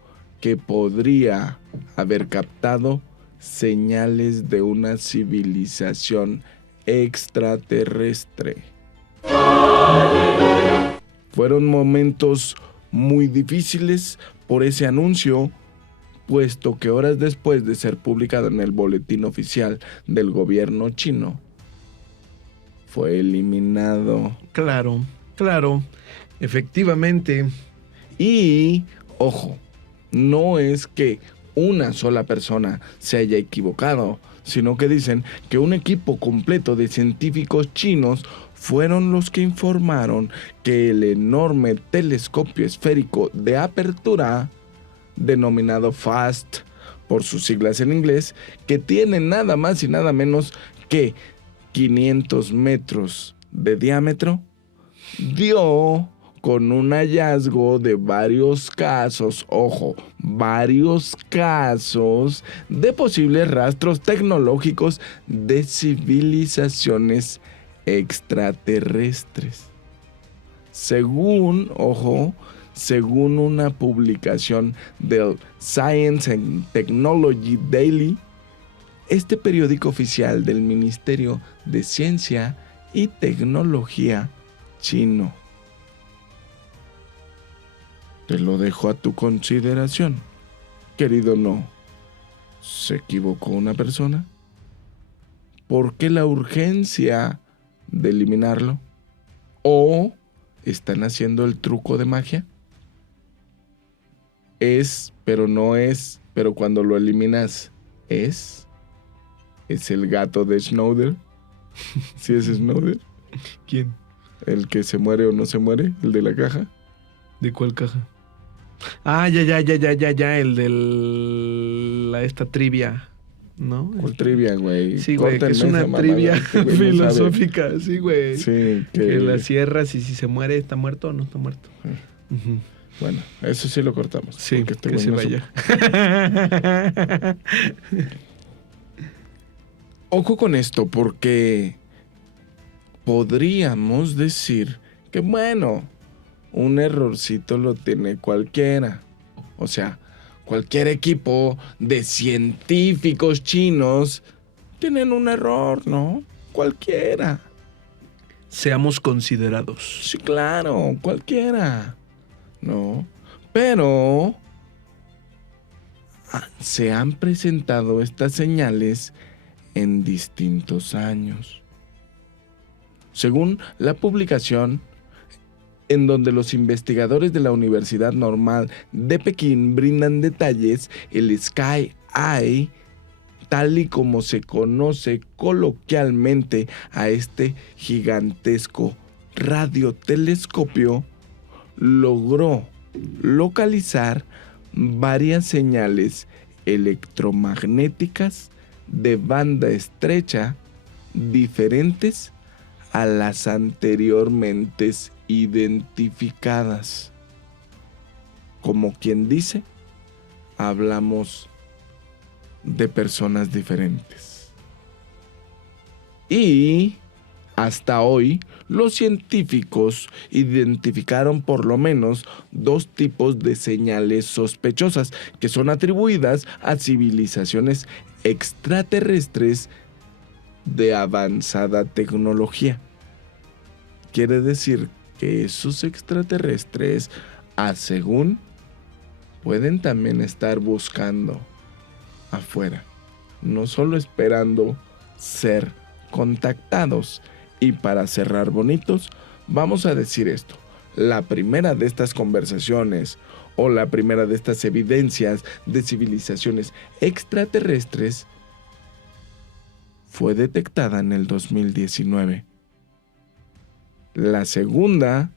que podría haber captado señales de una civilización extraterrestre. Fueron momentos muy difíciles por ese anuncio, puesto que horas después de ser publicado en el boletín oficial del gobierno chino, fue eliminado. Claro, efectivamente. Y, ojo, no es que una sola persona se haya equivocado, sino que dicen que un equipo completo de científicos chinos fueron los que informaron que el enorme telescopio esférico de apertura, denominado FAST por sus siglas en inglés, que tiene nada más y nada menos que 500 metros de diámetro, dio con un hallazgo de varios casos, ojo, varios casos de posibles rastros tecnológicos de civilizaciones extraterrestres. Según una publicación del Science and Technology Daily, este periódico oficial del Ministerio de Ciencia y Tecnología chino. Te lo dejo a tu consideración, querido no. ¿Se equivocó una persona? ¿Por qué la urgencia de eliminarlo? ¿O están haciendo el truco de magia? Es, pero no es, pero cuando lo eliminas, es. es el gato de Snowden. ¿Sí es Snowden? ¿Quién? ¿El que se muere o no se muere? ¿El de la caja? ¿De cuál caja? Ah, ya, el esta trivia, ¿no? ¿Cuál trivia, güey? Sí, güey, que es Córtenme una esa mamada, trivia este güey no filosófica, sí, güey. sabe. Sí, Que la cierras y si se muere, ¿está muerto o no está muerto? Ujú. Bueno, eso sí lo cortamos. Sí, porque este que güey se no vaya. Ojo con esto, porque podríamos decir que, bueno, un errorcito lo tiene cualquiera. O sea, cualquier equipo de científicos chinos tienen un error, ¿no? Cualquiera. Seamos considerados. Sí, claro, cualquiera. ¿No? Pero se han presentado estas señales en distintos años. Según la publicación, en donde los investigadores de la Universidad Normal de Pekín brindan detalles, el Sky Eye, tal y como se conoce coloquialmente a este gigantesco radiotelescopio, logró localizar varias señales electromagnéticas de banda estrecha diferentes a las anteriormente identificadas. Como quien dice, hablamos de personas diferentes. Y hasta hoy, los científicos identificaron por lo menos 2 tipos de señales sospechosas que son atribuidas a civilizaciones extraterrestres de avanzada tecnología. Quiere decir que esos extraterrestres, según, pueden también estar buscando afuera, no solo esperando ser contactados. Y para cerrar bonitos, vamos a decir esto: la primera de estas conversaciones o la primera de estas evidencias de civilizaciones extraterrestres fue detectada en el 2019. La segunda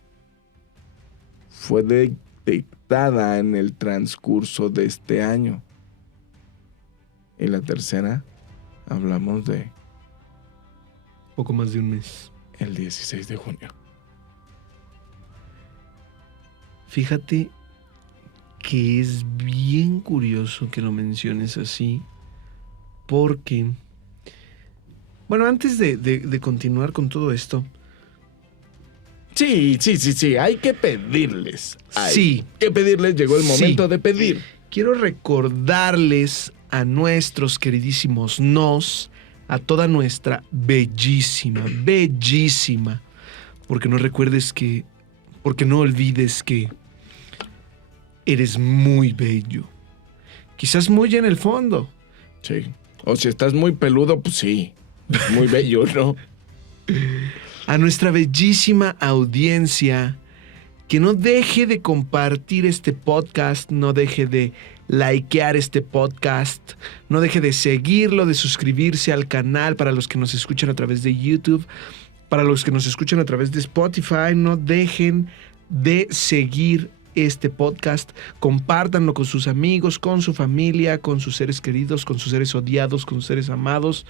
fue detectada en el transcurso de este año. Y la tercera, hablamos de Poco más de un mes. el 16 de junio. Fíjate que es bien curioso que lo menciones así, porque, bueno, antes de continuar con todo esto, Sí, hay que pedirles. Sí. Hay que pedirles, llegó el momento Sí. de pedir. quiero recordarles a nuestros queridísimos a toda nuestra bellísima, porque no olvides que eres muy bello. Quizás muy en el fondo. Sí. O si estás muy peludo, pues sí. Muy bello, ¿no? A nuestra bellísima audiencia, que no deje de compartir este podcast, no deje de likear este podcast, no deje de seguirlo, de suscribirse al canal para los que nos escuchan a través de YouTube, para los que nos escuchan a través de Spotify, no dejen de seguir este podcast, compártanlo con sus amigos, con su familia, con sus seres queridos, con sus seres odiados, con sus seres amados,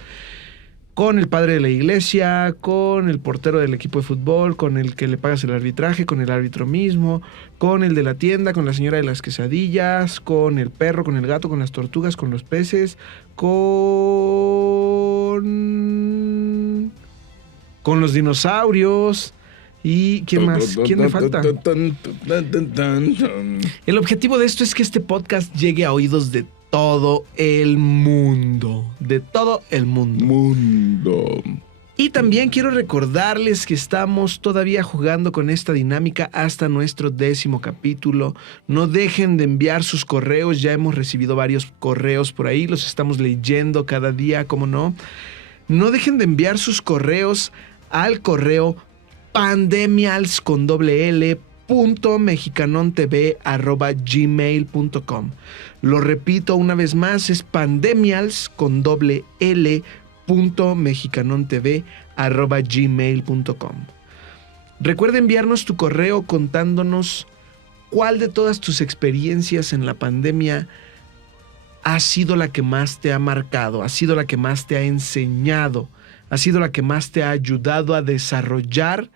con el padre de la iglesia, con el portero del equipo de fútbol, con el que le pagas el arbitraje, con el árbitro mismo, con el de la tienda, con la señora de las quesadillas, con el perro, con el gato, con las tortugas, con los peces, con los dinosaurios. ¿Y quién más? ¿Quién me falta? El objetivo de esto es que este podcast llegue a oídos de todo el mundo. De todo el mundo. Y también quiero recordarles que estamos todavía jugando con esta dinámica hasta nuestro 10º capítulo. No dejen de enviar sus correos. Ya hemos recibido varios correos por ahí. Los estamos leyendo cada día, ¿cómo no? No dejen de enviar sus correos al correo pandemials.mexicanontv@gmail.com. Lo repito una vez más, es pandemials.mexicanontv@gmail.com. podcast.mexicanontv@gmail.com. Recuerda enviarnos tu correo contándonos cuál de todas tus experiencias en la pandemia ha sido la que más te ha marcado, ha sido la que más te ha enseñado, ha sido la que más te ha ayudado a desarrollar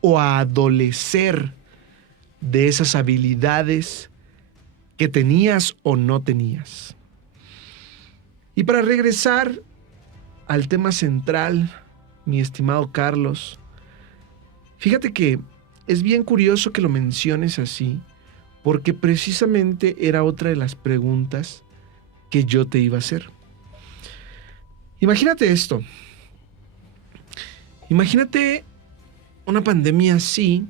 o a adolecer de esas habilidades que tenías o no tenías. Y para regresar al tema central, mi estimado Carlos, fíjate que es bien curioso que lo menciones así, porque precisamente era otra de las preguntas que yo te iba a hacer. Imagínate esto. Imagínate una pandemia así,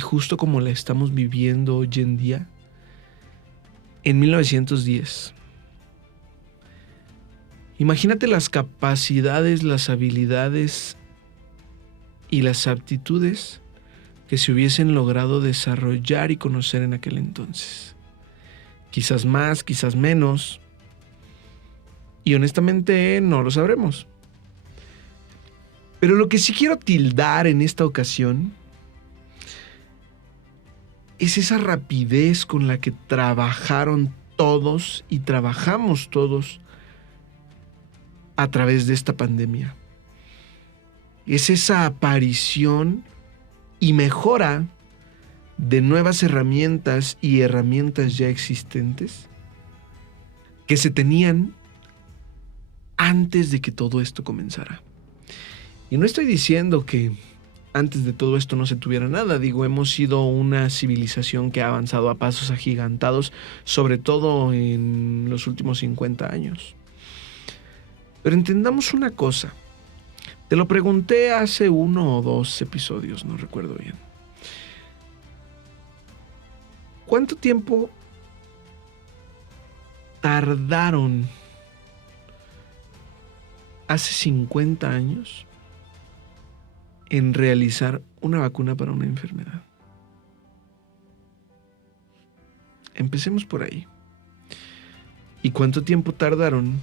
justo como la estamos viviendo hoy en día, en 1910. Imagínate las capacidades, las habilidades y las aptitudes que se hubiesen logrado desarrollar y conocer en aquel entonces. Quizás más, quizás menos. Y honestamente no lo sabremos. Pero lo que sí quiero tildar en esta ocasión es esa rapidez con la que trabajaron todos y trabajamos todos a través de esta pandemia. Es esa aparición y mejora de nuevas herramientas y herramientas ya existentes que se tenían antes de que todo esto comenzara. Y no estoy diciendo que antes de todo esto no se tuviera nada. Digo, hemos sido una civilización que ha avanzado a pasos agigantados, sobre todo en los últimos 50 años. Pero entendamos una cosa. Te lo pregunté hace 1 o 2 episodios, no recuerdo bien. ¿Cuánto tiempo tardaron hace 50 años en realizar una vacuna para una enfermedad? Empecemos por ahí. ¿Y cuánto tiempo tardaron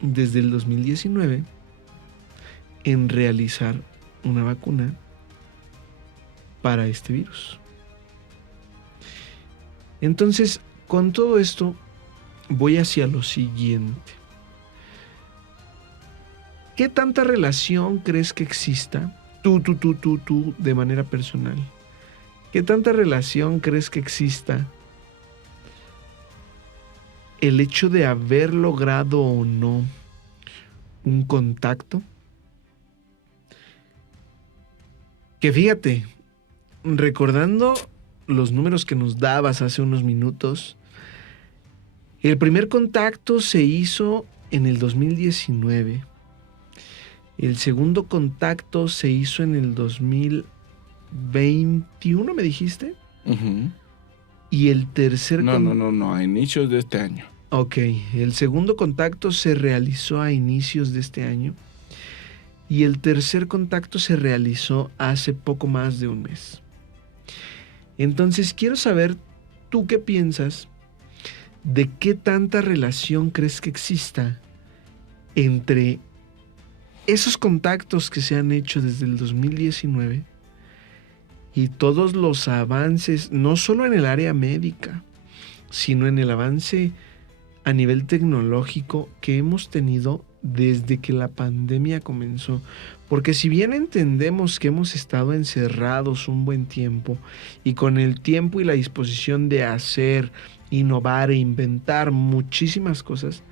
desde el 2019 en realizar una vacuna para este virus? Entonces, con todo esto, voy hacia lo siguiente. ¿Qué tanta relación crees que exista? Tú, de manera personal. ¿Qué tanta relación crees que exista el hecho de haber logrado o no un contacto? Que fíjate, recordando los números que nos dabas hace unos minutos, el primer contacto se hizo en el 2019. El segundo contacto se hizo en el 2021, ¿me dijiste? Uh-huh. Y el tercer... No, a inicios de este año. Ok, el segundo contacto se realizó a inicios de este año y el tercer contacto se realizó hace poco más de un mes. Entonces quiero saber, ¿tú qué piensas de qué tanta relación crees que exista entre esos contactos que se han hecho desde el 2019 y todos los avances, no solo en el área médica, sino en el avance a nivel tecnológico que hemos tenido desde que la pandemia comenzó? Porque si bien entendemos que hemos estado encerrados un buen tiempo y con el tiempo y la disposición de hacer, innovar e inventar muchísimas cosas,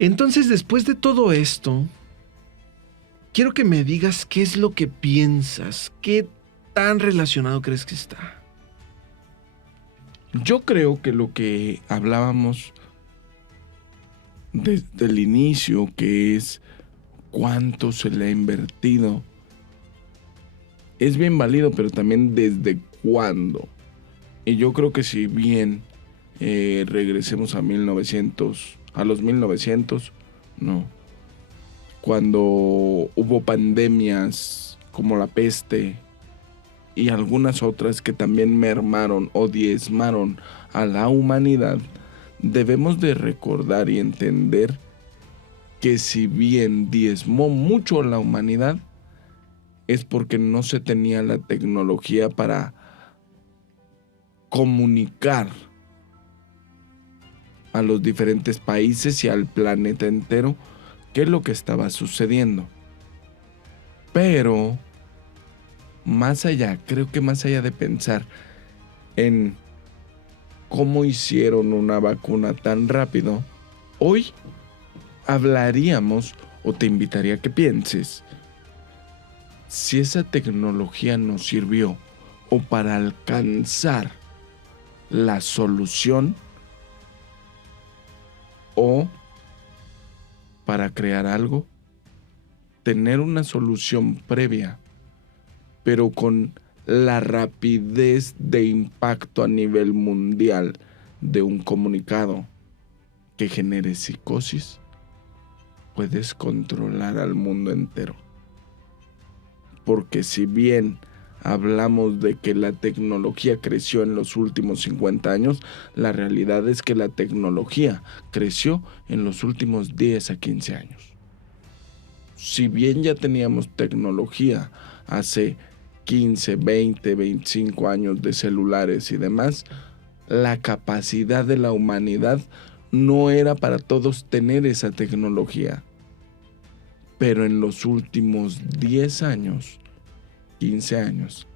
entonces después de todo esto, quiero que me digas qué es lo que piensas, qué tan relacionado crees que está. Yo creo que lo que hablábamos desde el inicio, que es cuánto se le ha invertido, es bien válido, pero también desde cuándo. Y yo creo que si bien regresemos a los 1900, no. Cuando hubo pandemias como la peste y algunas otras que también mermaron o diezmaron a la humanidad, debemos de recordar y entender que si bien diezmó mucho a la humanidad, es porque no se tenía la tecnología para comunicar a los diferentes países y al planeta entero qué es lo que estaba sucediendo. Pero más allá, creo que más allá de pensar en cómo hicieron una vacuna tan rápido, hoy hablaríamos, o te invitaría a que pienses, si esa tecnología nos sirvió o para alcanzar la solución o para crear algo, tener una solución previa, pero con la rapidez de impacto a nivel mundial de un comunicado que genere psicosis, puedes controlar al mundo entero. Porque si bien hablamos de que la tecnología creció en los últimos 50 años, la realidad es que la tecnología creció en los últimos 10 a 15 años. Si bien ya teníamos tecnología hace 15, 20, 25 años de celulares y demás, la capacidad de la humanidad no era para todos tener esa tecnología. Pero en los últimos 10 años, 15 años,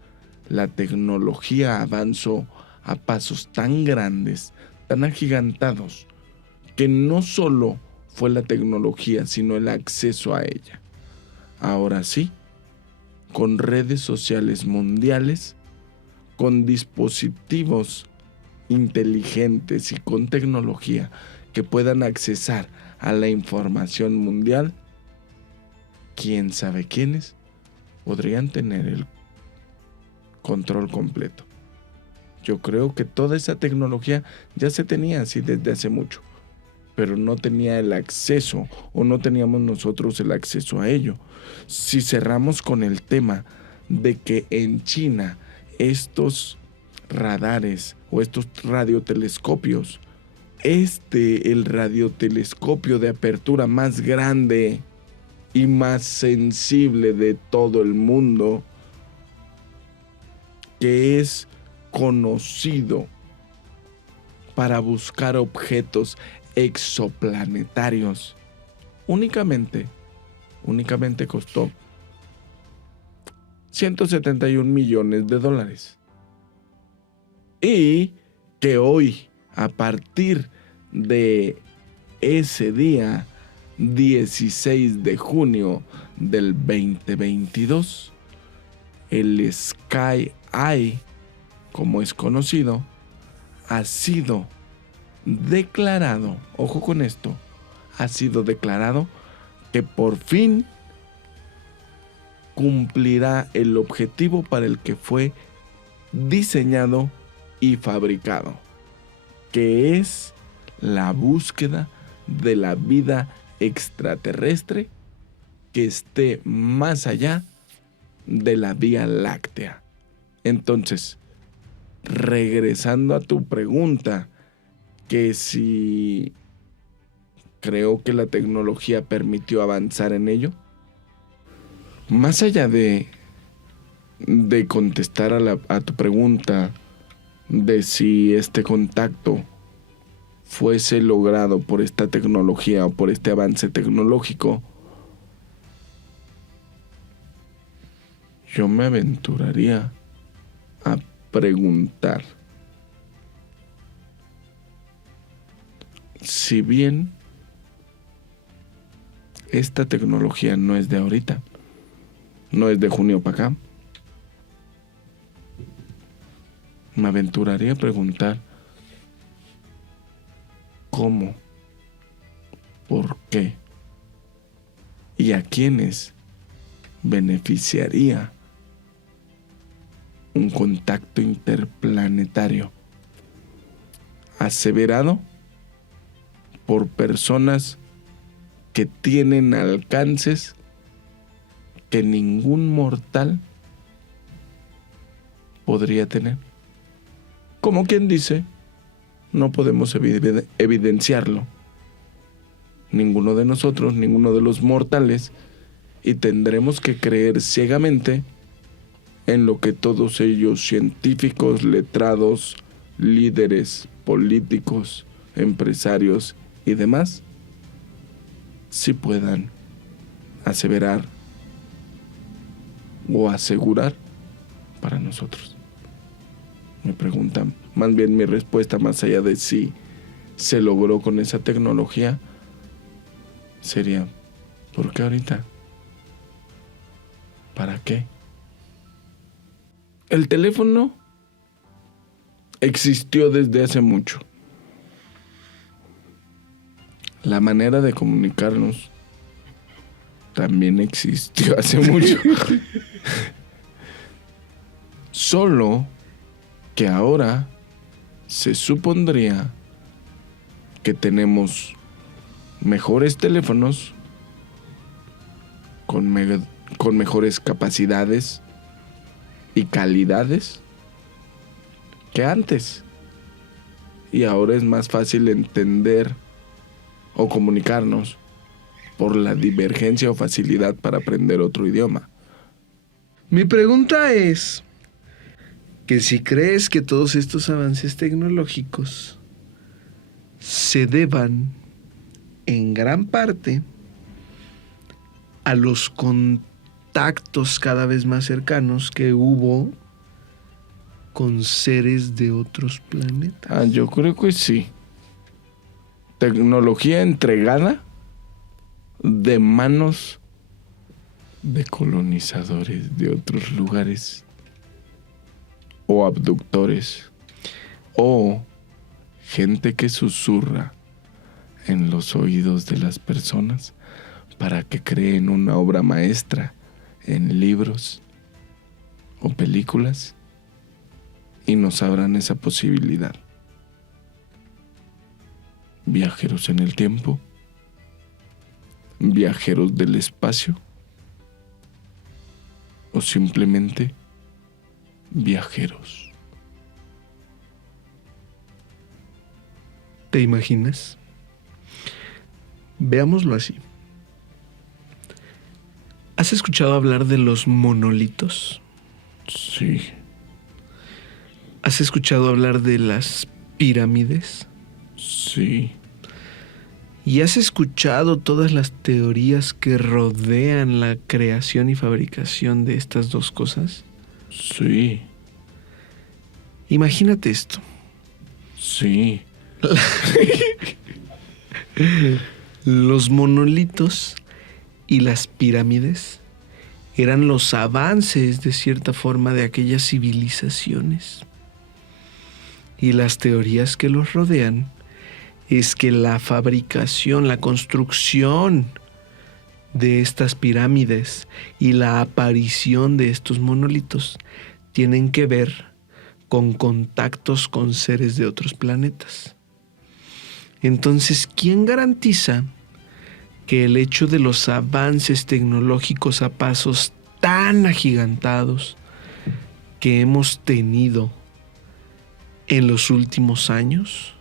la tecnología avanzó a pasos tan grandes, tan agigantados, que no solo fue la tecnología, sino el acceso a ella. Ahora sí, con redes sociales mundiales, con dispositivos inteligentes y con tecnología que puedan accesar a la información mundial, quién sabe quiénes podrían tener el control completo. Yo creo que toda esa tecnología ya se tenía así desde hace mucho, pero no tenía el acceso, o no teníamos nosotros el acceso a ello. Si cerramos con el tema de que en China estos radares o estos radiotelescopios, el radiotelescopio de apertura más grande y más sensible de todo el mundo, que es conocido para buscar objetos exoplanetarios, únicamente costó $171 millones. Y que hoy, a partir de ese día 16 de junio del 2022, el Sky Eye, como es conocido, ha sido declarado, ojo con esto, ha sido declarado que por fin cumplirá el objetivo para el que fue diseñado y fabricado, que es la búsqueda de la vida extraterrestre que esté más allá de la Vía Láctea. Entonces, regresando a tu pregunta, que si creo que la tecnología permitió avanzar en ello, más allá de contestar a tu pregunta de si este contacto fuese logrado por esta tecnología o por este avance tecnológico, yo me aventuraría a preguntar si bien esta tecnología no es de ahorita, no es de junio para acá, me aventuraría a preguntar cómo, por qué y a quiénes beneficiaría un contacto interplanetario aseverado por personas que tienen alcances que ningún mortal podría tener. Como quien dice, no podemos evidenciarlo. Ninguno de nosotros, ninguno de los mortales, y tendremos que creer ciegamente en lo que todos ellos, científicos, letrados, líderes, políticos, empresarios y demás, sí puedan aseverar o asegurar para nosotros. Me preguntan, más bien mi respuesta, más allá de si se logró con esa tecnología, sería, ¿por qué ahorita? ¿Para qué? El teléfono existió desde hace mucho. La manera de comunicarnos también existió hace mucho. Solo que ahora se supondría que tenemos mejores teléfonos con mejores capacidades y calidades que antes. Y ahora es más fácil entender o comunicarnos por la divergencia o facilidad para aprender otro idioma. Mi pregunta es que si crees que todos estos avances tecnológicos se deban en gran parte a los contactos cada vez más cercanos que hubo con seres de otros planetas. Yo creo que sí. Tecnología entregada de manos de colonizadores de otros lugares, o abductores, o gente que susurra en los oídos de las personas para que creen una obra maestra en libros o películas y nos abran esa posibilidad. Viajeros en el tiempo, viajeros del espacio, o simplemente viajeros. ¿Te imaginas? Veámoslo así. ¿Has escuchado hablar de los monolitos? Sí. ¿Has escuchado hablar de las pirámides? Sí. ¿Y has escuchado todas las teorías que rodean la creación y fabricación de estas dos cosas? Sí. Imagínate esto. Sí. Los monolitos y las pirámides eran los avances, de cierta forma, de aquellas civilizaciones. Y las teorías que los rodean es que la fabricación, la construcción de estas pirámides y la aparición de estos monolitos tienen que ver con contactos con seres de otros planetas. Entonces, ¿quién garantiza que el hecho de los avances tecnológicos a pasos tan agigantados que hemos tenido en los últimos años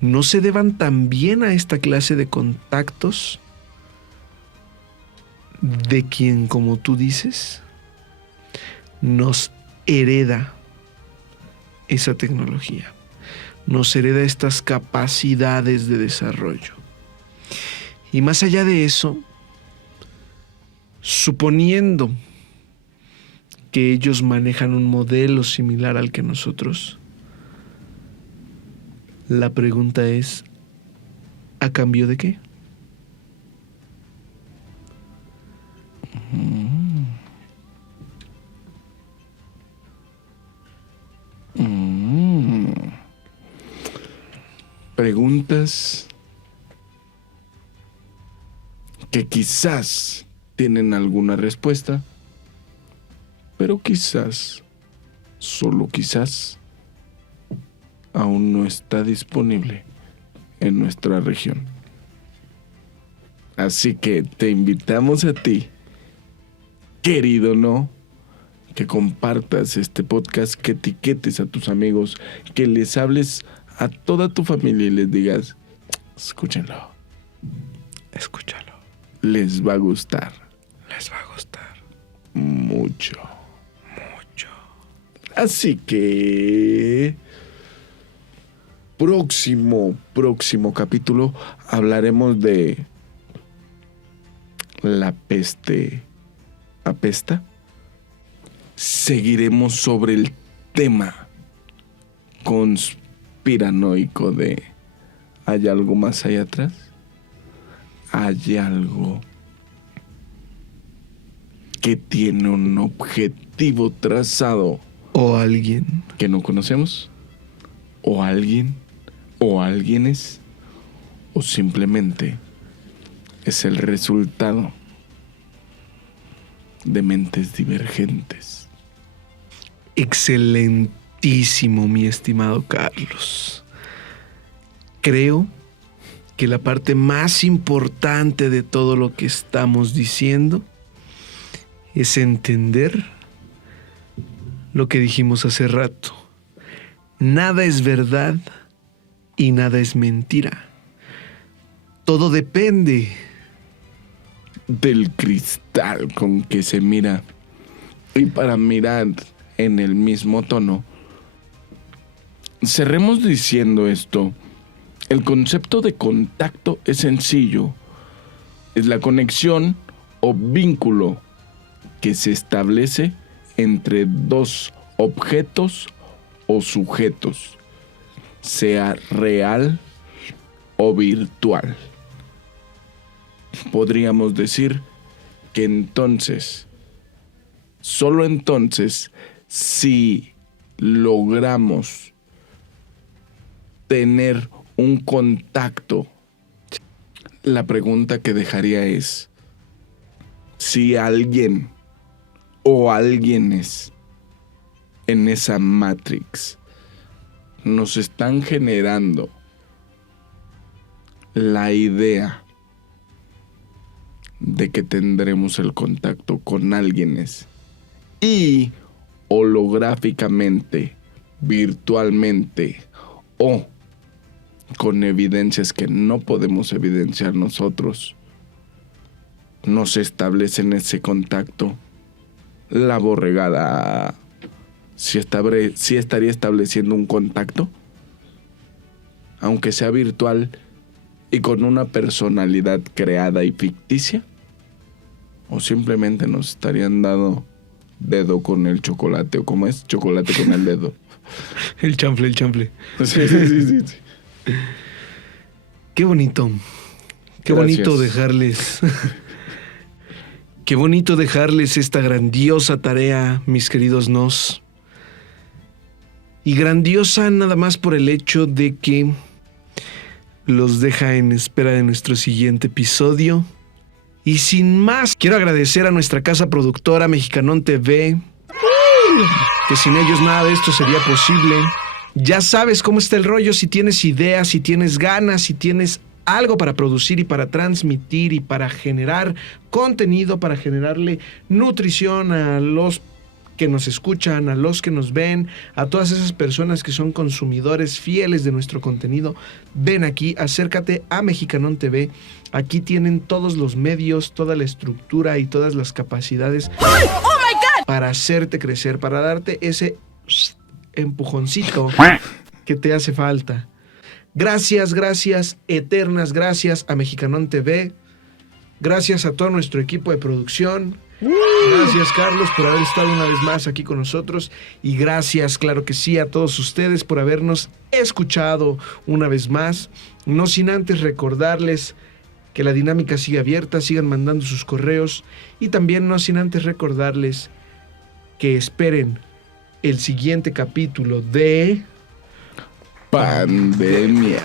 no se deban también a esta clase de contactos de quien, como tú dices, nos hereda esa tecnología, nos hereda estas capacidades de desarrollo? Y más allá de eso, suponiendo que ellos manejan un modelo similar al que nosotros, la pregunta es, ¿a cambio de qué? Preguntas que quizás tienen alguna respuesta, pero quizás, solo quizás, aún no está disponible en nuestra región. Así que te invitamos a ti, querido no, que compartas este podcast, que etiquetes a tus amigos, que les hables a toda tu familia y les digas, escúchenlo. Escúchalo. Les va a gustar. Les va a gustar. Mucho. Mucho. Así que... Próximo capítulo hablaremos de... La peste apesta. Seguiremos sobre el tema conspiranoico de ¿hay algo más allá atrás? ¿Hay algo que tiene un objetivo trazado O alguien. que no conocemos? ¿O alguien? ¿O alguienes? ¿O simplemente es el resultado de mentes divergentes? Excelentísimo, mi estimado Carlos. Creo que la parte más importante de todo lo que estamos diciendo es entender lo que dijimos hace rato. Nada es verdad y nada es mentira. Todo depende del cristal con que se mira. Y para mirar en el mismo tono, cerremos diciendo esto. El concepto de contacto es sencillo. Es la conexión o vínculo que se establece entre dos objetos o sujetos, sea real o virtual. Podríamos decir que entonces, solo entonces, si logramos tener un contacto, la pregunta que dejaría es si alguien o alguienes en esa Matrix nos están generando la idea de que tendremos el contacto con alguienes y holográficamente, virtualmente o con evidencias que no podemos evidenciar nosotros, nos establecen ese contacto. La borregada sí estaría estableciendo un contacto, aunque sea virtual y con una personalidad creada y ficticia, o simplemente nos estarían dando dedo con el chocolate, o como es, chocolate con el dedo. el chanfle. Sí. Qué bonito. Qué Gracias. bonito dejarles. Qué bonito dejarles esta grandiosa tarea, mis queridos nos. Y grandiosa nada más por el hecho de que los deja en espera de nuestro siguiente episodio. Y sin más, quiero agradecer a nuestra casa productora Mexicanón TV, que sin ellos nada de esto sería posible. Ya sabes cómo está el rollo. Si tienes ideas, si tienes ganas, si tienes algo para producir y para transmitir y para generar contenido, para generarle nutrición a los que nos escuchan, a los que nos ven, a todas esas personas que son consumidores fieles de nuestro contenido, ven aquí, acércate a Mexicanón TV. Aquí tienen todos los medios, toda la estructura y todas las capacidades para hacerte crecer, para darte ese empujoncito que te hace falta. Gracias, eternas gracias a Mexicanón TV. Gracias a todo nuestro equipo de producción. Gracias, Carlos, por haber estado una vez más aquí con nosotros. Y gracias, claro que sí, a todos ustedes por habernos escuchado una vez más. No sin antes recordarles que la dinámica sigue abierta, sigan mandando sus correos. Y también no sin antes recordarles que esperen el siguiente capítulo de Pandemias.